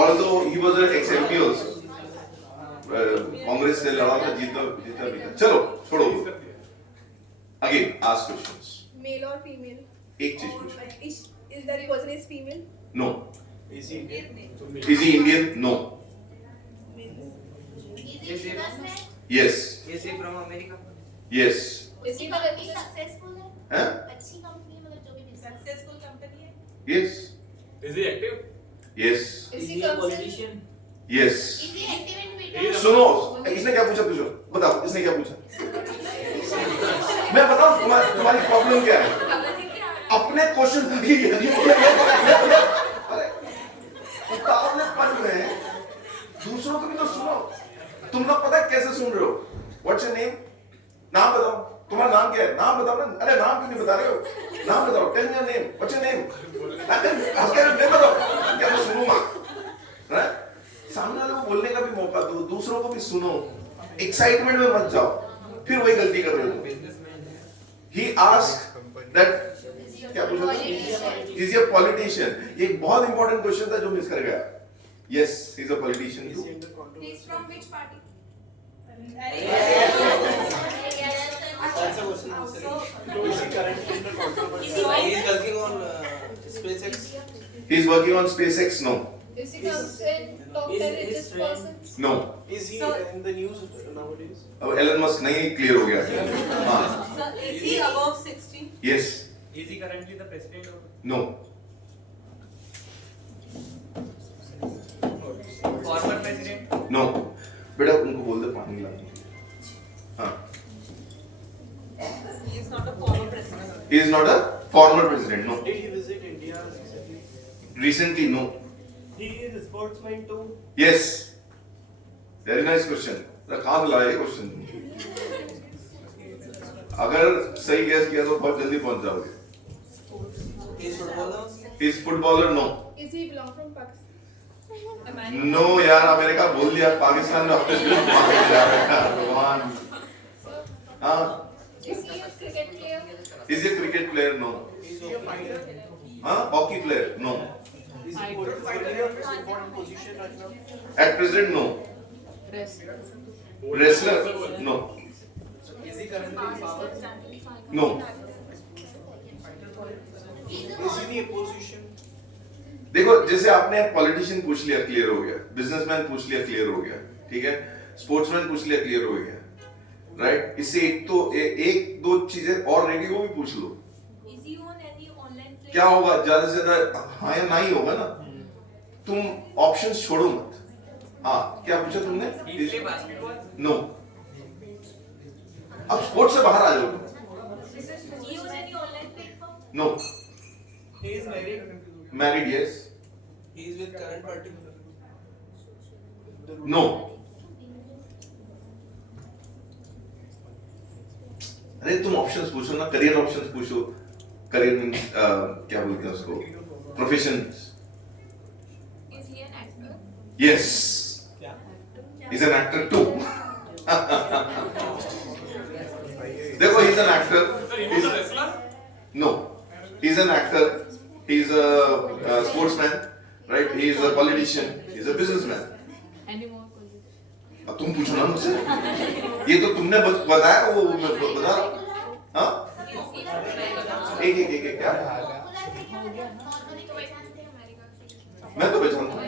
although he was an x MP also. Congress से लड़ा था, जीता भी था। चलो छोड़ो, again ask questions. Male or female? एक चीज पूछो। Is that person is female? No. Is he Indian? Is he Indian? No. Is he yes. Is he from America? Yes. Is he successful है? हैं? अच्छी कंपनी है, मतलब जो भी business- successful company है? Yes. Is he active? Yes. Is he a politician? Yes. Is he active in Twitter? सुनो, इसने क्या पूछा? पूछो, बताओ इसने क्या पूछा? मैं बताऊं तुम्हारी प्रॉब्लम क्या है? अपने क्वेश्चन अरे उतावलेपन में दूसरों को भी तो सुनो। तुम लोग पता है कैसे सुन रहे हो? What's your name? नाम बताओ, तुम्हारा नाम क्या है? नाम बताओ ना। अरे नाम क्यों नहीं बता रहे हो? नाम बताओ, tell me your name, what's your name? नहीं बताओ, क्या मैं सुनूंगा? सामने वाले को बोलने का भी मौका दो, दूसरों को भी सुनो, एक्साइटमेंट में मत जाओ, फिर वही गलती कर रहे हो। He asked that क्या पूछा? Is he a politician? ये एक बहुत इंपॉर्टेंट क्वेश्चन था जो मिस कर गया। Yes, he is a politician too. He's from which party? He is working on SpaceX. He is working on SpaceX? No. Is he comes in top 10 richest persons? No Is he So- in the news nowadays? अब एलन मस्क नहीं क्लियर हो गया हाँ So is he above 60? Yes Is he currently the president or no former president? No बेटा उनको बोल दे पानी लाने हाँ He is not a former president. he is not a former president no Did he visit India recently? recently no He is a sportsman too. yes very nice question कहाँ से लाया ये क्वेश्चन अगर सही गैस किया तो बहुत जल्दी पहुंच जाओगे He is footballer. Is footballer no Is he belong from Pakistan? नो यार अमेरिका बोल दिया पाकिस्तान में अपने भगवान हाँ Is he a cricket player? Is a cricket player no Is he a fighter? हाँ hockey player no Is he a fighter? Important position right now. At present no wrestler no Is he currently in power? No Is he in the opposition? देखो जैसे आपने पॉलिटिशियन पूछ लिया क्लियर हो गया बिजनेसमैन पूछ लिया क्लियर हो गया ठीक है स्पोर्ट्समैन पूछ लिया क्लियर हो गया राइट इससे एक तो एक दो चीजें और रहेगी वो भी पूछ लो Is he on any online platform? क्या होगा ज्यादा से ज्यादा हाँ या ना ही होगा ना तुम ऑप्शंस छोड़ो मत हाँ क्या पूछा तुमने He play basketball? नो अब स्पोर्ट्स से बाहर आ जाओ Is he on any online platform? No He is married. Married yes He is with current party. No अरे तुम ऑप्शंस पूछो ना करियर ऑप्शंस पूछो करियर मींस क्या बोलते हैं उसको profession Is he an actor? Yes is an actor too देखो he is an actor no he is an actor he is a sportsman right he is a politician he is a businessman अब तुम पूछो ना मुझसे ये तो तुमने बताया वो मैं बता हाँ एक क्या मैं तो पहचानता हूँ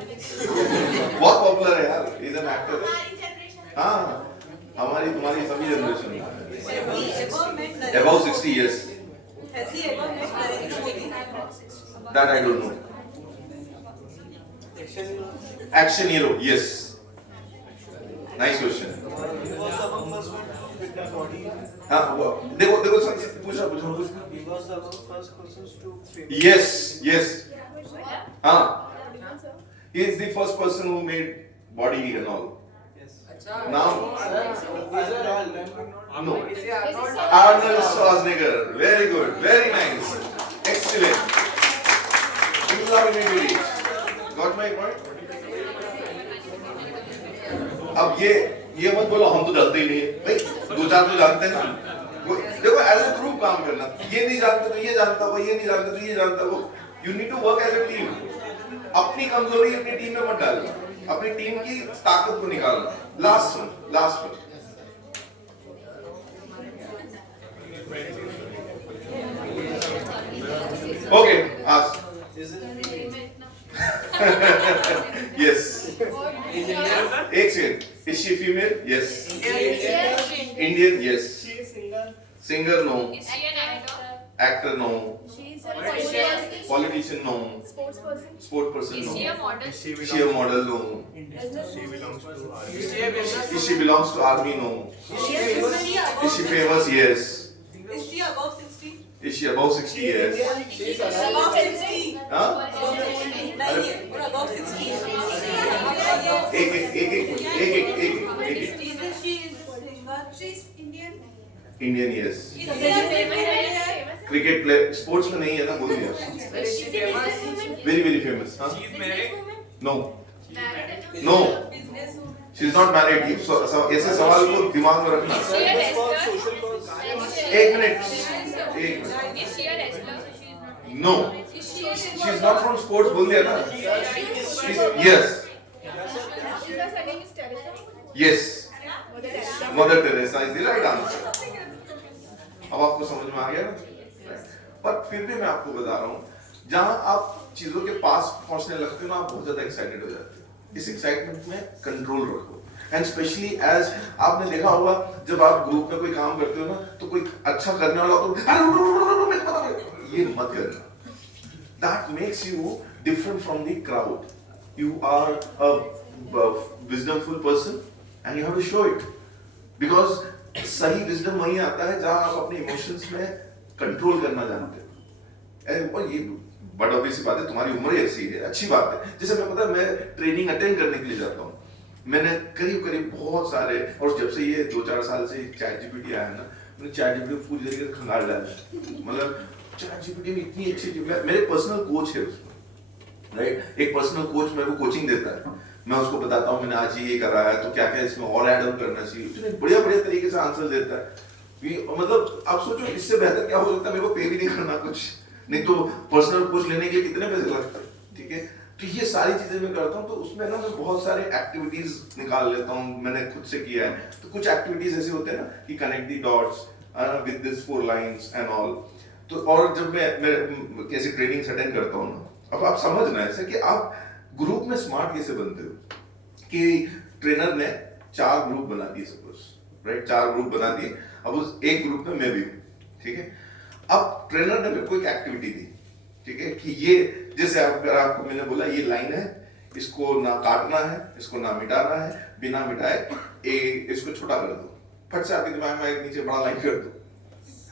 बहुत पॉपुलर है यार he is an actor हाँ हमारी तुम्हारी सभी generation Has he ever met Narendra above Modi? 60 years Has he ever met Narendra Modi? that I don't know action hero yes nice question He was among first one with the body. हाँ देखो देखो पूछा He was among first persons to famous. yes हाँ Everyone, sir. he is the first person who made body and all Yes. now no Is he Arnold Schwarzenegger very good very nice excellent you love me got my point अब ये मत बोलो हम तो जानते ही नहीं है भाई दो चार तो जानते हैं ना देखो एज ए ग्रुप काम करना ये नहीं जानते तो ये जानता वो ये नहीं जानते तो ये जानता वो you need to work as a team अपनी कमजोरी अपनी टीम में मत डालना अपनी टीम की ताकत को निकालना last one okay ask Is it? yes Is Indian? एक second is she female yes Indian yes She is singer. singer no Is she an actor? actor no She's a What is she? politician, politician no sports person. sport person Is no she a model? is she a model no She belongs to Is she a business? is she belongs to army no Is she famous? is she famous yes Is she above 60? is she above 60 yes She is Above 60? हाँ नहीं or above 60? एक Is she singer? She's Indian. Indian yes Is she a famous? cricket player sports में नहीं है ना बोल दिया Is she famous? very famous हाँ She is married. no Married? no Businesswoman? she is not married ये ऐसे सवाल को दिमाग में रखना Is she a Famous for wrestler? social cause. एक minute Is she a wrestler? no Is she a she is not from sports बोल दिया ना She's- yes Her name is Teresa. yes Mother Teresa. Mother Teresa is the right answer अब आपको समझ में आ गया ना पर फिर भी मैं आपको बता रहा हूँ जहां आप चीजों के पास पहुंचने लगते हो ना, आप बहुत ज्यादा एक्साइटेड हो जाते हो। इस एक्साइटमेंट में कंट्रोल रखो, एंड स्पेशली एज आपने देखा होगा जब आप ग्रुप में कोई काम करते हो ना, तो कोई अच्छा करने वाला तो ये मत करना। That makes you different from the crowd. You are a wisdomful person and you have to show it. Because सही wisdom वही आता है जहाँ आप अपने emotions में कंट्रोल करना जानते हो। और ये बड़ा ऑब्वियस बात है, तुम्हारी उम्र ही ऐसी है, अच्छी बात है। जैसे मैं पता है मैं ट्रेनिंग अटेंड करने के लिए जाता हूँ, मैंने करीब बहुत सारे, और जब से ये 2-4 साल से चैट जीपीटी आया है ना, मैंने चैट जीपीटी को पूरी तरीके से खंगाल डाला। मतलब चैट जीपीटी में इतनी अच्छी मेरे पर्सनल कोच है उसमें, राइट? एक पर्सनल कोच मेरे को कोचिंग देता है, मैं उसको बताता हूँ मैंने आज ये करा है तो क्या क्या इसमें और ऐड ऑन करना चाहिए, इतने बढ़िया तरीके से आंसर देता है। मतलब आप सोचो इससे बेहतर क्या हो सकता है, मेरे को पे भी नहीं करना कुछ, नहीं तो पर्सनल कोच लेने के लिए कितने पैसे लगते हैं, ठीक है? तो ये सारी चीजें मैं करता हूँ, तो उसमें ना मैं बहुत सारे एक्टिविटीज निकाल लेता हूँ, मैंने खुद से किया है। तो कुछ एक्टिविटीज ऐसे होते हैं ना कि connect the dots with this 4 lines and all. तो और जब मैं कैसे ट्रेनिंग्स अटेंड करता हूँ ना, अब आप समझना ऐसे कि आप ग्रुप में स्मार्ट कैसे बनते हो कि ट्रेनर ने 4 ग्रुप बना दिए सपोज, राइट? 4 ग्रुप बना दिए, अब उस एक ग्रुप में मैं भी हूँ, ठीक है? अब ट्रेनर ने मेरे को एक एक्टिविटी दी, ठीक है, कि ये जैसे आपको मैंने बोला ये लाइन है, इसको ना काटना है, इसको ना मिटाना है, बिना मिटाए इसको छोटा कर दो, फट से आपके दिमाग में एक नीचे बड़ा लाइन कर दो,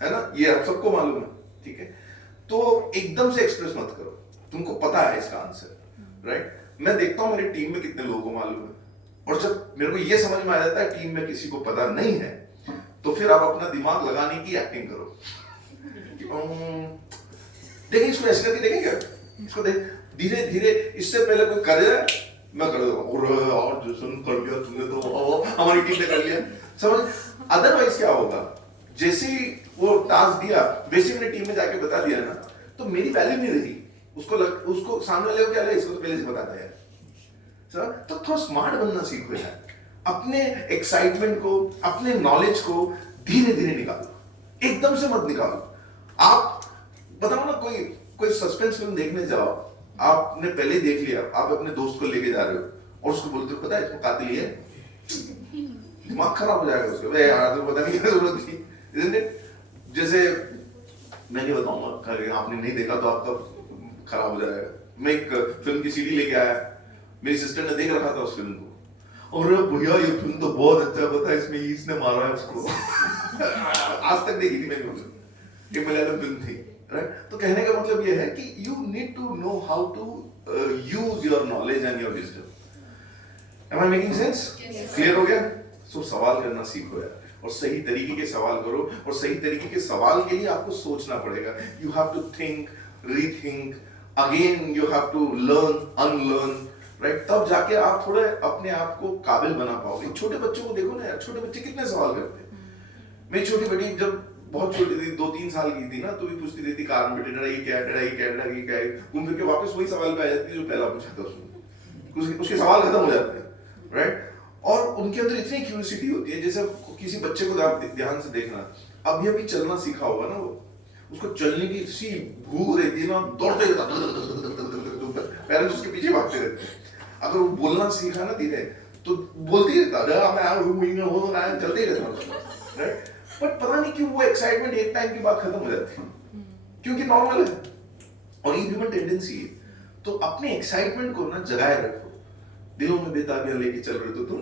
है ना? ये आप सबको मालूम है, ठीक है? तो एकदम से एक्सप्रेस मत करो, तुमको पता है इसका आंसर, राइट? मैं देखता हूँ मेरी टीम में कितने लोगों को मालूम है, और जब मेरे को ये समझ में आ जाता है टीम में किसी को पता नहीं है, तो फिर आप अपना दिमाग लगाने की एक्टिंग करो। देखिए इसको ऐसे करके देखें क्या, इसको देख धीरे धीरे, इससे पहले कोई करे मैं कर दूंगा, और जो सुन कर लिया तुमने तो हमारी टीम ने कर लिया, समझ? अदरवाइज क्या होगा, जैसे ही वो टास्क दिया वैसे मैंने टीम में जाके बता दिया ना, तो मेरी वैल्यू नहीं रही, उसको सामने वाले को क्या लगा, इसको तो पहले से बताता है। तो थोड़ा स्मार्ट बनना सीखो यार, अपने एक्साइटमेंट को, अपने नॉलेज को धीरे धीरे निकालो, एकदम से मत निकालो। आप बताओ ना, कोई सस्पेंस फिल्म देखने जाओ, आपने पहले देख लिया, आप अपने दोस्त को लेके जा रहे हो और उसको बोलते हो पता है इसमें कातिल है, दिमाग खराब हो जाएगा उसका, यार तो पता नहीं क्या जरूरत थी, isn't it? जैसे मैं नहीं बताऊंगा, आपने नहीं देखा तो आपका खराब हो जाएगा। मैं एक फिल्म की सीडी लेके आया, मेरी सिस्टर ने देख रखा था उस फिल्म को, और भैया ये फिल्म तो बहुत अच्छा, पता है इसमें इसने मारा है उसको आज तक देखी थी मैंने, ये मलयालम फिल्म थी, राइट? तो कहने का मतलब ये है कि you need to know how to use your knowledge and your wisdom. Am I making sense? Clear हो गया? सो सवाल करना सीखो यार, और सही तरीके के सवाल करो, और सही तरीके के सवाल के लिए आपको सोचना पड़ेगा। You have to think, rethink again, you have to learn, unlearn, right? तब जाके आप थोड़े अपने आप को काबिल बना पाओगे। छोटे बच्चों को देखो ना यार, छोटे बच्चे कितने सवाल करते हैं। मेरी छोटी बेटी जब बहुत छोटी थी, 2-3 साल की थी ना, तो भी पूछती रहती कारण बेटे डरा ये क्या, डरा ये क्या, डरा ये क्या है, घूम फिर के वापस वही सवाल पे आ जाती है जो पहला पूछा था उसने, उसके सवाल खत्म हो जाते हैं, राइट? और उनके अंदर इतनी क्यूरियोसिटी होती है, जैसे किसी बच्चे को ध्यान से देखना, अभी अभी चलना सीखा होगा ना वो, उसको चलने की इतनी भूख रहती है ना, दौड़ते रहता, पेरेंट्स उसके पीछे भागते रहते हैं। अगर वो बोलना सीखा ना धीरे, तो बोलते ही रहता, मैं चलते ही रहता, राइट? बट पता नहीं क्यों वो एक्साइटमेंट एक टाइम के बाद खत्म हो जाती है, क्योंकि नॉर्मल है और ये ह्यूमन टेंडेंसी है। तो अपने एक्साइटमेंट को ना जगाए रखो, दिलों में बेताबियां लेके चल रहे हो तो तुम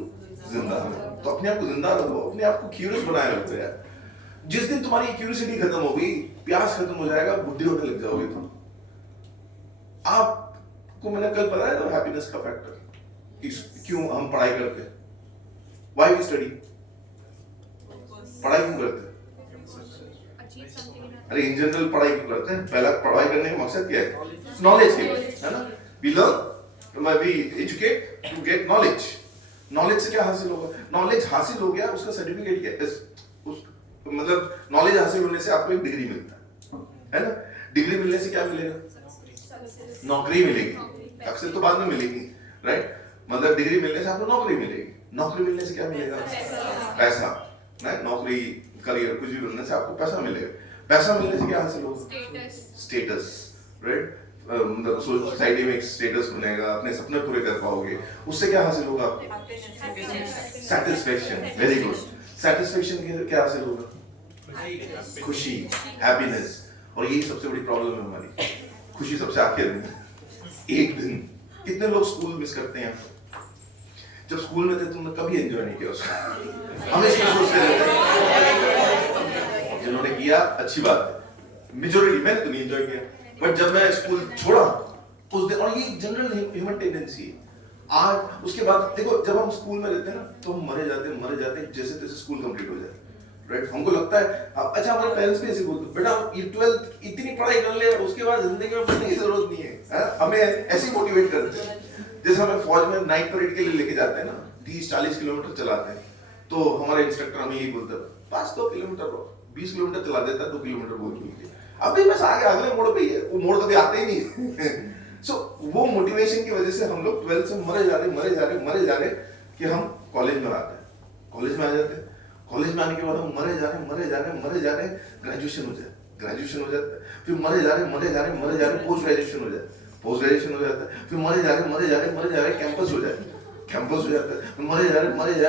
जिंदा हो, तो अपने आप को जिंदा रखो, अपने आप को क्यूरियस बनाए रखो यार। जिस दिन तुम्हारी क्यूरियोसिटी खत्म हो गई, प्यास खत्म हो जाएगा, बुद्धि होने लग जाओगे तुम। आपको मैंने कल बताया था हैप्पीनेस का फैक्टर, क्यों हम पढ़ाई करते हैं, व्हाई वी स्टडी, पढ़ाई क्यों करते हैं? अरे इन जनरल पढ़ाई क्यों करते हैं? पहला पढ़ाई करने का मकसद क्या है? नॉलेज के लिए, है ना? We learn, we educate to get knowledge. Knowledge से क्या हासिल होगा? नॉलेज हासिल हो गया, उसका सर्टिफिकेट क्या है? मतलब नॉलेज हासिल होने से आपको एक डिग्री मिलता है ना? डिग्री मिलने से क्या मिलेगा? नौकरी मिलेगी, अक्सर तो बाद में मिलेगी, राइट? मतलब डिग्री मिलने से आपको नौकरी मिलेगी, नौकरी मिलने से क्या मिलेगा? पैसा, ना? नौकरी, करियर, कुछ भी मिलने से आपको पैसा मिलेगा, पैसा मिलने से क्या हासिल होगा? Status, right? मतलब सोसाइटी में एक स्टेटस बनेगा, अपने सपने पूरे कर पाओगे, उससे क्या हासिल होगा? सैटिस्फैक्शन। Very good. सैटिस्फैक्शन क्या हासिल होगा? खुशी, हैप्पीनेस। और यही सबसे बड़ी प्रॉब्लम है हमारी, खुशी सबसे आखिर में। एक दिन कितने लोग स्कूल मिस करते हैं? जब स्कूल में थे तुमने कभी एंजॉय नहीं किया उसको, हमेशा सोचते रहते हैं। जिन्होंने किया अच्छी बात है, मेजॉरिटी, मैंने तो नहीं एंजॉय किया, बट जब मैं स्कूल छोड़ा उस दिन, और ये जनरल ह्यूमन टेंडेंसी है। आज उसके बाद देखो, जब हम स्कूल में रहते हैं ना तो हम मरे जाते जैसे तैसे स्कूल कंप्लीट हो जाए, राइट? हमको लगता है, अच्छा हमारे पेरेंट्स भी ऐसे बोलते, बेटा ये 12th इतनी पढ़ाई कर ले, उसके बाद जिंदगी में पढ़ने की जरूरत नहीं है। हमें ऐसे मोटिवेट करते हैं। जैसे हमें फौज में नाइट परेड के लिए लेके जाते हैं ना, 30-40 किलोमीटर चलाते हैं, तो हमारे इंस्ट्रक्टर हमें यही बोलते हैं, बस 2 किलोमीटर 20 किलोमीटर चला देता है, 2 किलोमीटर बोल के। अभी बस आगे अगले मोड़ पे ही है, वो मोड़ कभी आते ही नहीं। सो वो मोटिवेशन की वजह से हम लोग 12th से मरे जा रहे कि हम कॉलेज में आते हैं, कॉलेज में आ जाते हैं, कॉलेज में आने के बाद हम मरे जा रहे, ग्रेजुएशन हो जाता है, फिर मरे जा रहे, पोस्ट ग्रेजुएशन हो जाता है, फिर मरे जा रहे, कैंपस हो जाता है, फिर मरे जा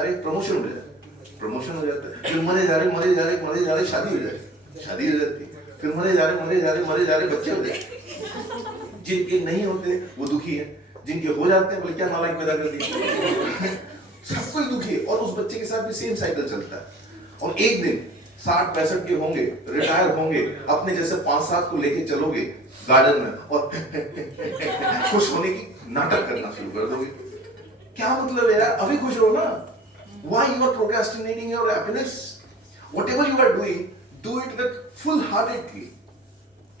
रहे, प्रमोशन हो जाता है, फिर मरे जा रहे, शादी हो जाती है, फिर मरे जा रहे, बच्चे हो जाते। जिनके नहीं होते वो दुखी है, जिनके हो जाते हैं बोले क्या नालायक पैदा कर दी। सब कोई दुखी है, और उस बच्चे के साथ भी सेम साइकिल चलता है। और एक दिन 60-65 के होंगे, रिटायर होंगे, अपने जैसे 5-7 को लेके चलोगे गार्डन में और खुश होने की नाटक करना शुरू कर दोगे। क्या मतलब है यार, अभी खुश रहो ना। Why you are procrastinating your happiness? Whatever you are doing, do it with full-heartedly.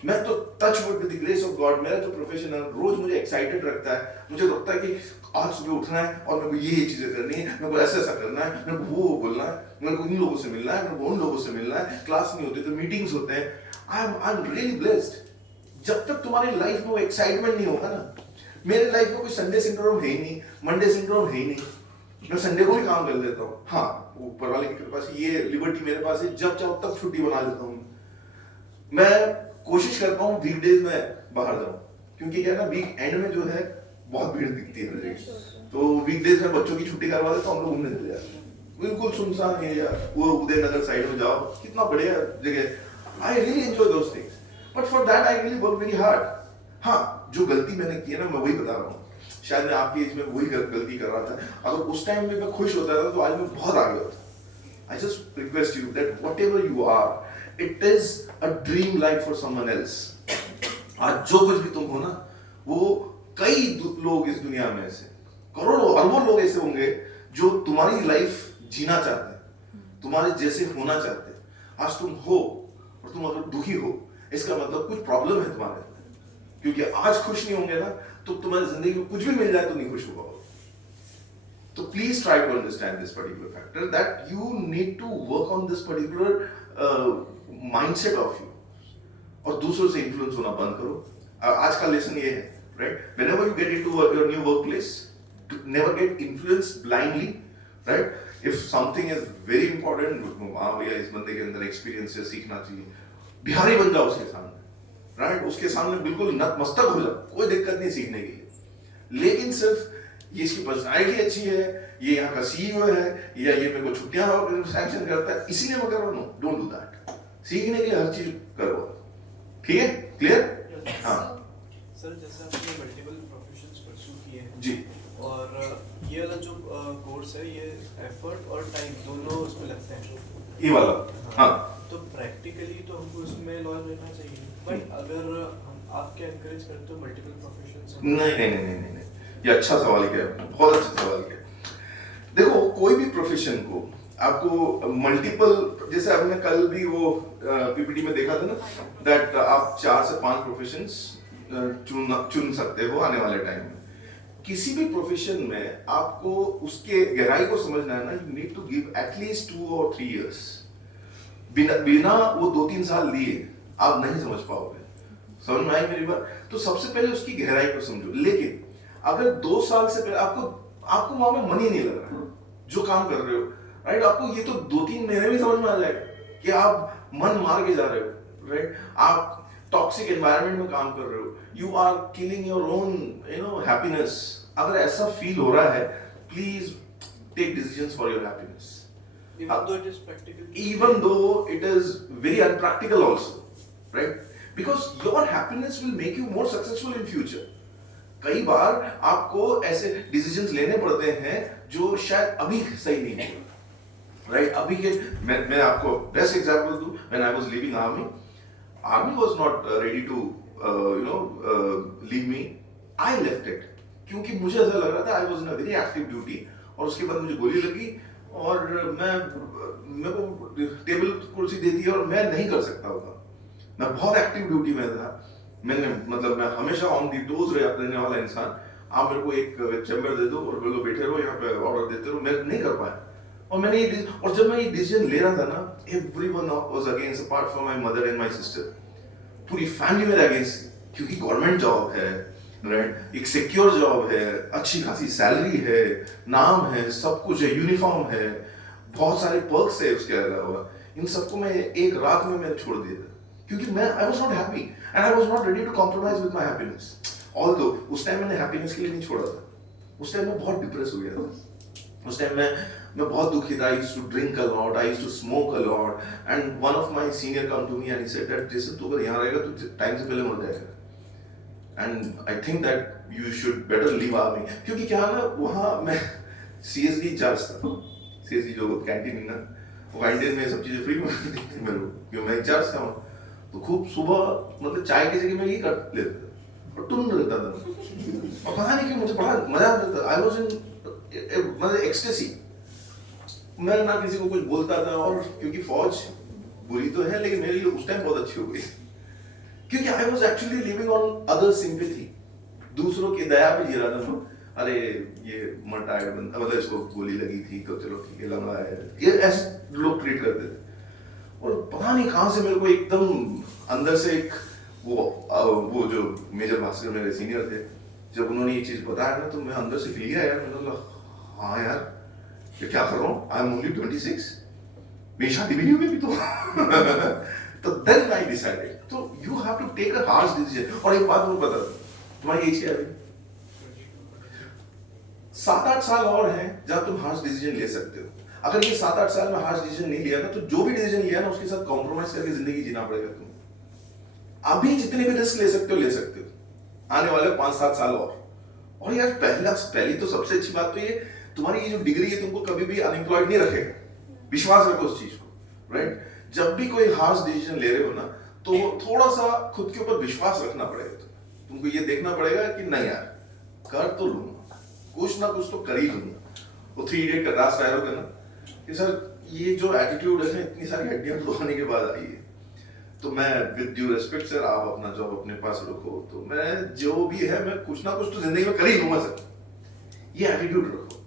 मैं तो touch wood with the grace of God, मेरा जो प्रोफेशन है रोज मुझे एक्साइटेड रखता है। मुझे लगता है कि आज सुबह उठना है और मेरे को ये चीजें करनी है, मेरे को ऐसा करना है, मेरे को वो बोलना है, मेरे को इन लोगों से मिलना है, मेरे को उन लोगों से मिलना है। क्लास नहीं होती तो मीटिंग्स होते हैं। I am really blessed. जब तक तुम्हारी लाइफ में वो एक्साइटमेंट नहीं होगा ना, मेरे लाइफ में कोई संडे सिंड्रोम है ही नहीं, मंडे सिंड्रोम है ही नहीं। मैं संडे को भी काम कर लेता हूँ। हाँ, ऊपर वाले की कृपा से ये लिबर्टी मेरे पास है, जब चाहो तब छुट्टी बना लेता हूँ। मैं कोशिश करता हूँ वीकडेज में बाहर जाऊँ, क्योंकि क्या है ना, वीक एंड में जो है बहुत भीड़ दिखती है हर जगह। तो वीकडेज में बच्चों की छुट्टी करवा देता हूँ, हम लोग घूमने चले जाते हैं। बिल्कुल सुनसान एरिया, वो उदयनगर साइड में जाओ, कितना बढ़िया जगह। I really enjoy those things, but for that I really work very hard. हाँ, जो गलती मैंने की है ना, मैं वही बता रहा हूँ। शायद मैं आपकी एज में वही गलती कर रहा था। अगर उस टाइम में मैं खुश होता था तो आज मैं बहुत आगे होता। I just request you that whatever you are, it is a dream life for someone else. आज जो कुछ भी तुम हो ना, वो कई लोग इस दुनिया में ऐसे, करोड़ों अरबों लोग ऐसे होंगे जो तुम्हारी लाइफ जीना चाहते हैं, तुम्हारे जैसे होना चाहते हैं। आज तुम हो और तुम अगर दुखी हो, इसका मतलब कुछ प्रॉब्लम है तुम्हारे अंदर। क्योंकि आज खुश नहीं होंगे ना, तो तुम्हारी जिंदगी में कुछ भी मिल जाए तो नहीं खुश होगा। तो please try to understand this particular factor, that you need to work on this particular mindset of you, और दूसरों से इन्फ्लुएंस होना बंद करो। आज का लेसन ये है, right? Whenever you get into your new work place, never get influenced blindly, right? If something is very important, हाँ भैया इस बंदे के अंदर एक्सपीरियंस है, सीखना चाहिए, बिहारी बन जाओ उसके सामने, राइट? उसके सामने बिल्कुल नतमस्तक हो जाओ, कोई दिक्कत नहीं सीखने के लिए। लेकिन सिर्फ ये इसकी पर्सनैलिटी अच्छी है, ये यहाँ का सीईओ है, या ये मेरे को छुट्टियां सैंक्शन करता है, इसीलिए मैं कर रहा हूँ। Don't do that. सीखने के लिए हर चीज करो, ठीक है? क्लियर? हाँ सर, जैसे आपने मल्टीपल प्रोफेशंस परस्यू किए हैं जी, और ये वाला जो कोर्स है, ये एफर्ट और टाइम दोनों उसमें लगते हैं, ये वाला। हाँ, तो प्रैक्टिकली तो हमको उसमें लॉयर रहना चाहिए, बट अगर हम आप क्या एनकरेज करते हो मल्टीपल प्रोफेशंस? नहीं, ये अच्छा सवाल किया, बहुत अच्छा सवाल किया। देखो, कोई भी प्रोफेशन को आपको मल्टीपल, जैसे आपने कल भी वो पीपीटी में देखा था ना, दैट आप 4 से 5 प्रोफेशंस चुन सकते हो आने वाले टाइम में। किसी भी प्रोफेशन में आपको उसके गहराई को समझना है ना, you need to give at least 2 और 3 years। बिना वो 2-3 साल दिए आप नहीं समझ पाओगे। समझ में आई मेरी बात? तो सबसे पहले उसकी गहराई को समझो। लेकिन अगर 2 साल से पहले आपको वहां में मन ही नहीं लग रहा जो काम कर रहे हो, राइट? आपको ये तो 2-3 महीने में समझ में आ जाएगा कि आप मन मार के जा रहे हो, राइट? आप टॉक्सिक एनवायरनमेंट में काम कर रहे हो, you are killing your own happiness. अगर ऐसा फील हो रहा है, please take decisions for your happiness, Even though it is practical. even though it is very unpractical also, right? Because your happiness will make you more successful in future. कई बार आपको ऐसे डिसीजंस लेने पड़ते हैं जो शायद अभी सही नहीं हो, राइट? अभी के मैं आपको बेस्ट एग्जांपल दूं, when I was leaving army was not ready to leave me. I left it क्योंकि मुझे ऐसा लग रहा था I was in a very active duty, और उसके बाद मुझे गोली लगी और मेरे को टेबल कुर्सी दे दी और मैं नहीं कर सकता होता। मैं बहुत एक्टिव ड्यूटी में था, मैं हमेशा ऑन दी टोज रहने वाला इंसान। आप मेरे को एक चैम्बर दे दो और बोलो बैठे रहो यहाँ पे, ऑर्डर देते रहो, मैं नहीं कर पाया। और जब मैं ये डिसीजन ले रहा था ना, everyone was against apart from my mother and my sister. पूरी फैमिली मेरे अगेंस्ट, क्योंकि गवर्नमेंट जॉब है, राइट? एक सिक्योर जॉब है, अच्छी खासी सैलरी है, नाम है, सब कुछ है, यूनिफॉर्म है, बहुत सारे पर्क्स है उसके अलावा। इन सबको मैं एक रात में मैंने छोड़ दिया था, क्योंकि I was not happy and I was not ready to compromise with my happiness. Although उस टाइम मैंने हैप्पीनेस के लिए नहीं छोड़ा था, उस टाइम मैं बहुत डिप्रेस हो गया था। उस टाइम मैं बहुत दुखी था। I used to drink a lot, I used to smoke a lot, and one of my senior come to me and he said that जैसे तू अगर यहाँ रहेगा तो टाइम से पहले मर जाएगा, and I think that you should better leave army. क्योंकि क्या ना, वहाँ मैं CSD इंचार्ज था। CSD जो कैंटीन है ना, वो कैंटीन में सब चीजें फ्री में मिलती थी मेरे को, क्योंकि मैं इंचार्ज था वहाँ। तो खूब सुबह चाय की जगह मैं ये कर लेता था और टुन रहता था, और पता नहीं क्यों मुझे बड़ा मजा आता था। I was in ecstasy. मैं ना किसी को कुछ बोलता था, और क्योंकि फौज बुरी तो है लेकिन मेरे लिए उस टाइम बहुत अच्छी हो गई, क्योंकि I was actually living on other sympathy, दूसरों की दया पे जी रहा था मैं। अरे ये मटा है बंदा, मतलब इसको गोली लगी थी तो चलो ठीक है, लंगड़ा है, ये ऐसे लोग ट्रीट करते थे। और पता नहीं कहाँ से मेरे को एकदम अंदर से एक वो जो मेजर भास्कर मेरे सीनियर थे, जब उन्होंने ये चीज बताया ना, तो मैं अंदर से फील किया यार, मैंने बोला हाँ यार ये क्या कर रहा हूँ, आई एम ओनली 26, मेरी शादी भी नहीं हुई अभी तो देन आई डिसाइडेड, तो you have to take a harsh decision. और एक बात मुझे बता दो, तुम्हारी एज क्या है? 7-8 साल और हैं जहां तुम हार्श डिसीजन ले सकते हो। अगर ये 7-8 साल में हार्श डिसीजन नहीं लिया ना, तो जो भी डिसीजन लिया ना उसके साथ कॉम्प्रोमाइज करके जिंदगी जीना पड़ेगा तुम्हें। अभी जितने भी रिस्क ले सकते हो ले सकते हो, आने वाले 5-7 साल और यार पहली तो सबसे अच्छी बात तो ये, तुम्हारी ये जो डिग्री है तुमको कभी भी अनएम्प्लॉयड नहीं रखेगा, विश्वास रखो उस चीज को, राइट? जब भी कोई हार्श डिसीजन ले रहे हो ना, तो थोड़ा सा खुद के ऊपर विश्वास रखना पड़ेगा। तुमको ये देखना पड़ेगा कि नहीं यार कर तो लूंगा, कुछ ना कुछ तो कर ही लूंगा। वो 3 इडियट का लास्ट डायलॉग है ना कि सर ये जो एटीट्यूड है ना, इतनी सारी हड्डियां तोड़ने के बाद आई है। तो मैं विद ड्यू रिस्पेक्ट सर, आप अपना जॉब अपने पास रखो, तो मैं जो भी है मैं कुछ ना कुछ तो जिंदगी में कर ही लूंगा सर, ये एटीट्यूड रखो,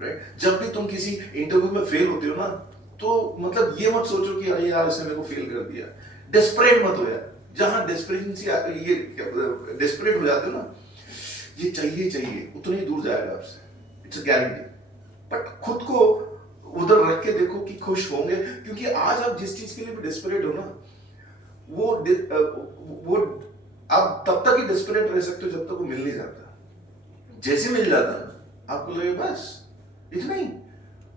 राइट? जब भी तुम किसी इंटरव्यू में फेल होते हो ना, तो मतलब ये मत सोचो कि अरे यार इसने मेरे को फेल कर दिया, डेस्परेट मत हो यार। जहां डेस्परेशन ये डेस्परेट हो जाते हो ना, ये चाहिए उतनी ही दूर जाएगा आपसे, इट्स अ गारंटी। बट खुद को उधर रख के देखो कि खुश होंगे, क्योंकि आज आप जिस चीज के लिए भी डेस्परेट हो ना, वो आप तब तक ही डेस्परेट रह सकते हो जब तक वो मिल नहीं जाता। जैसे मिल जाता ना, आपको लगेगा बस इतना ही।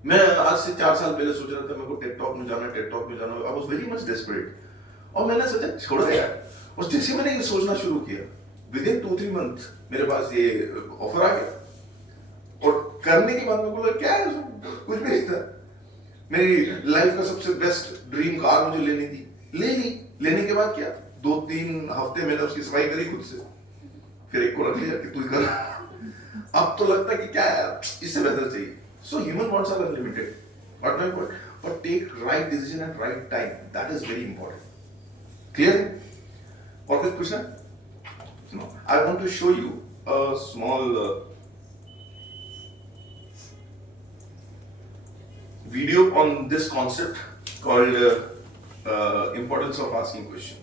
मैं आज से 4 साल पहले सोच रहा था मेरे को टेक टॉक में जाना, I was very much desperate, और मैंने सोचा छोड़ दिया। और जैसे मैंने ये सोचना शुरू किया, विद इन 2-3 मंथ मेरे पास ये ऑफर आ गया, और करने के बाद मैं बोला क्या है, कुछ भी नहीं था। मेरी लाइफ का सबसे बेस्ट ड्रीम कार मुझे लेनी थी, ले ली। लेने के बाद क्या, 2-3 हफ्ते मैंने उसकी सफाई करी खुद से, फिर एक को रख लिया कि तू ही कर। अब तो लगता है कि क्या है, इससे बेहतर चाहिए। So human wants are unlimited, but take right decision at right time, that is very important. Clear? और कुछ पूछना? No. I want to show you a small video on this concept called importance of asking questions.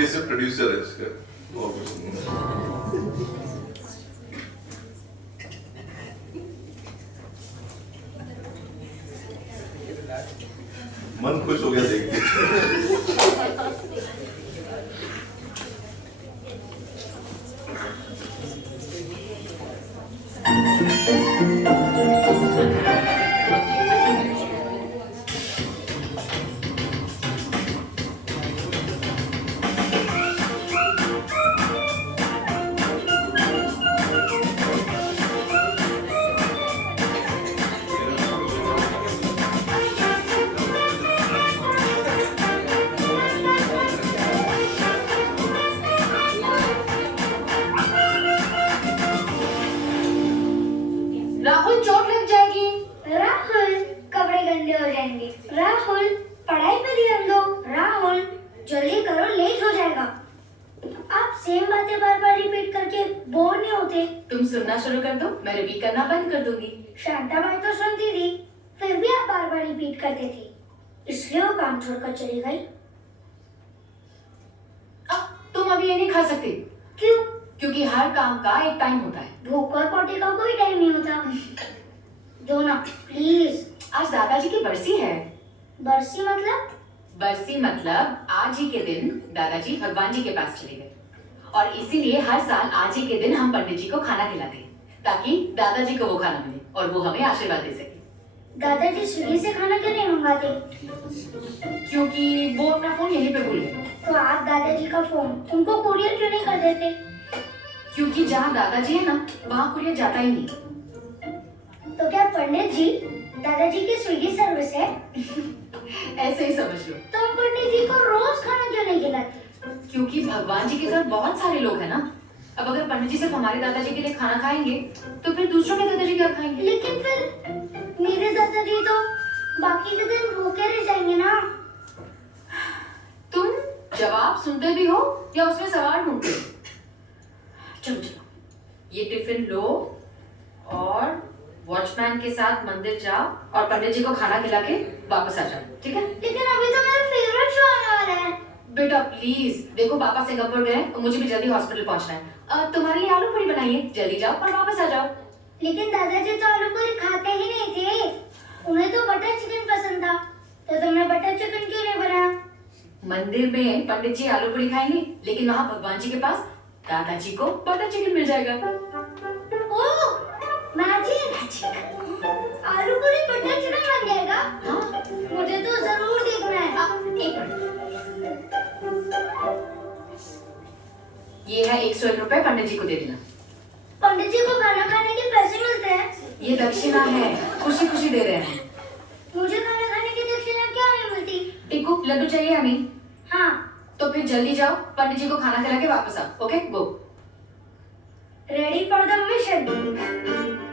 ये सिर्फ प्रोड्यूसर है इसका और कुछ नहीं। मन खुश हो गया देख के। राहुल चोट लग जाएगी। राहुल कपड़े गंदे हो जाएंगे। राहुल पढ़ाई पे ध्यान दो। राहुल जल्दी करो, लेट हो जाएगा। आप सेम बातें बार बार रिपीट करके बोर नहीं होते? तुम सुनना शुरू कर दो, मैं रिपीट करना बंद कर दूंगी। शांताबाई तो सुनती थी, फिर भी आप बार बार रिपीट करते थे, इसलिए वो काम छोड़कर चली गई। तुम अभी ये नहीं खा सकती। क्यों? क्योंकि हर काम का एक टाइम होता है। भूख और पोटी का कोई टाइम नहीं होता। दो ना प्लीज। आज दादाजी की बरसी है। बरसी मतलब? बरसी मतलब आज ही के दिन दादाजी भगवान जी के पास चले गए और इसीलिए हर साल आज ही के दिन हम पंडित जी को खाना खिलाते हैं ताकि दादाजी को वो खाना मिले और वो हमें आशीर्वाद दे सके। दादाजी स्विगी से खाना क्यों नहीं मंगाते? क्योंकि वो अपना फोन यहीं पे भूल गए। तो आप दादाजी का फोन उनको कुरियर क्यों नहीं कर देते? क्योंकि जहाँ दादाजी है ना वहाँ कुरियर जाता ही नहीं। तो क्या पंडित जी दादाजी की स्विगी सर्विस है? ऐसे ही समझ लो। तो हम पंडित जी को रोज खाना क्यों नहीं खिलाते? क्योंकि भगवान जी के घर बहुत सारे लोग हैं ना। अब अगर पंडित जी सिर्फ हमारे दादाजी के लिए खाना खाएंगे तो फिर दूसरों के दादाजी क्या खाएंगे? लेकिन फिर मेरे दादाजी तो बाकी के दिन भूखे रह जाएंगे ना। तुम जवाब सुनते भी हो या उसमें सवाल ढूंढते हो? चलो चलो, ये टिफिन लो और वॉचमैन के साथ मंदिर जाओ और पंडित जी को खाना खिला के वापस आ जाओ, ठीक है? लेकिन अभी तो मेरा फेवरेट शो आने वाला है। बेटा प्लीज देखो, पापा सिंगापुर गए और मुझे भी जल्दी हॉस्पिटल पहुंचना है। तुम्हारे लिए आलू पूरी बनाइए, जल्दी जाओ और वापस आ जाओ। लेकिन दादाजी तो आलू पूरी खाते ही नहीं थे, उन्हें तो बटर चिकन पसंद था। तो तुमने बटर चिकन क्यों नहीं बनाया? मंदिर में पंडित जी आलू पूरी खाएंगे लेकिन वहाँ भगवान जी के पास दादाजी को बटर चिकन मिल जाएगा। ओह मैजिक! आलू पूरी बटर चिकन बन जाएगा? हाँ, मुझे तो जरूर देखना है। एक मिनट। ये है 101 रुपए, पंडित जी को दे देना। पंडित जी को खाना खाने के पैसे मिलते हैं? ये दक्षिणा है, खुशी खुशी दे रहे हैं। मुझे खाना खाने की दक्षिणा क्यों नहीं मिलती? टिक्कू लड्डू चाहिए हमें? हाँ। तो फिर जल्दी जाओ, पंडित जी को खाना खिला के वापस आओ। Okay go. Ready for the mission.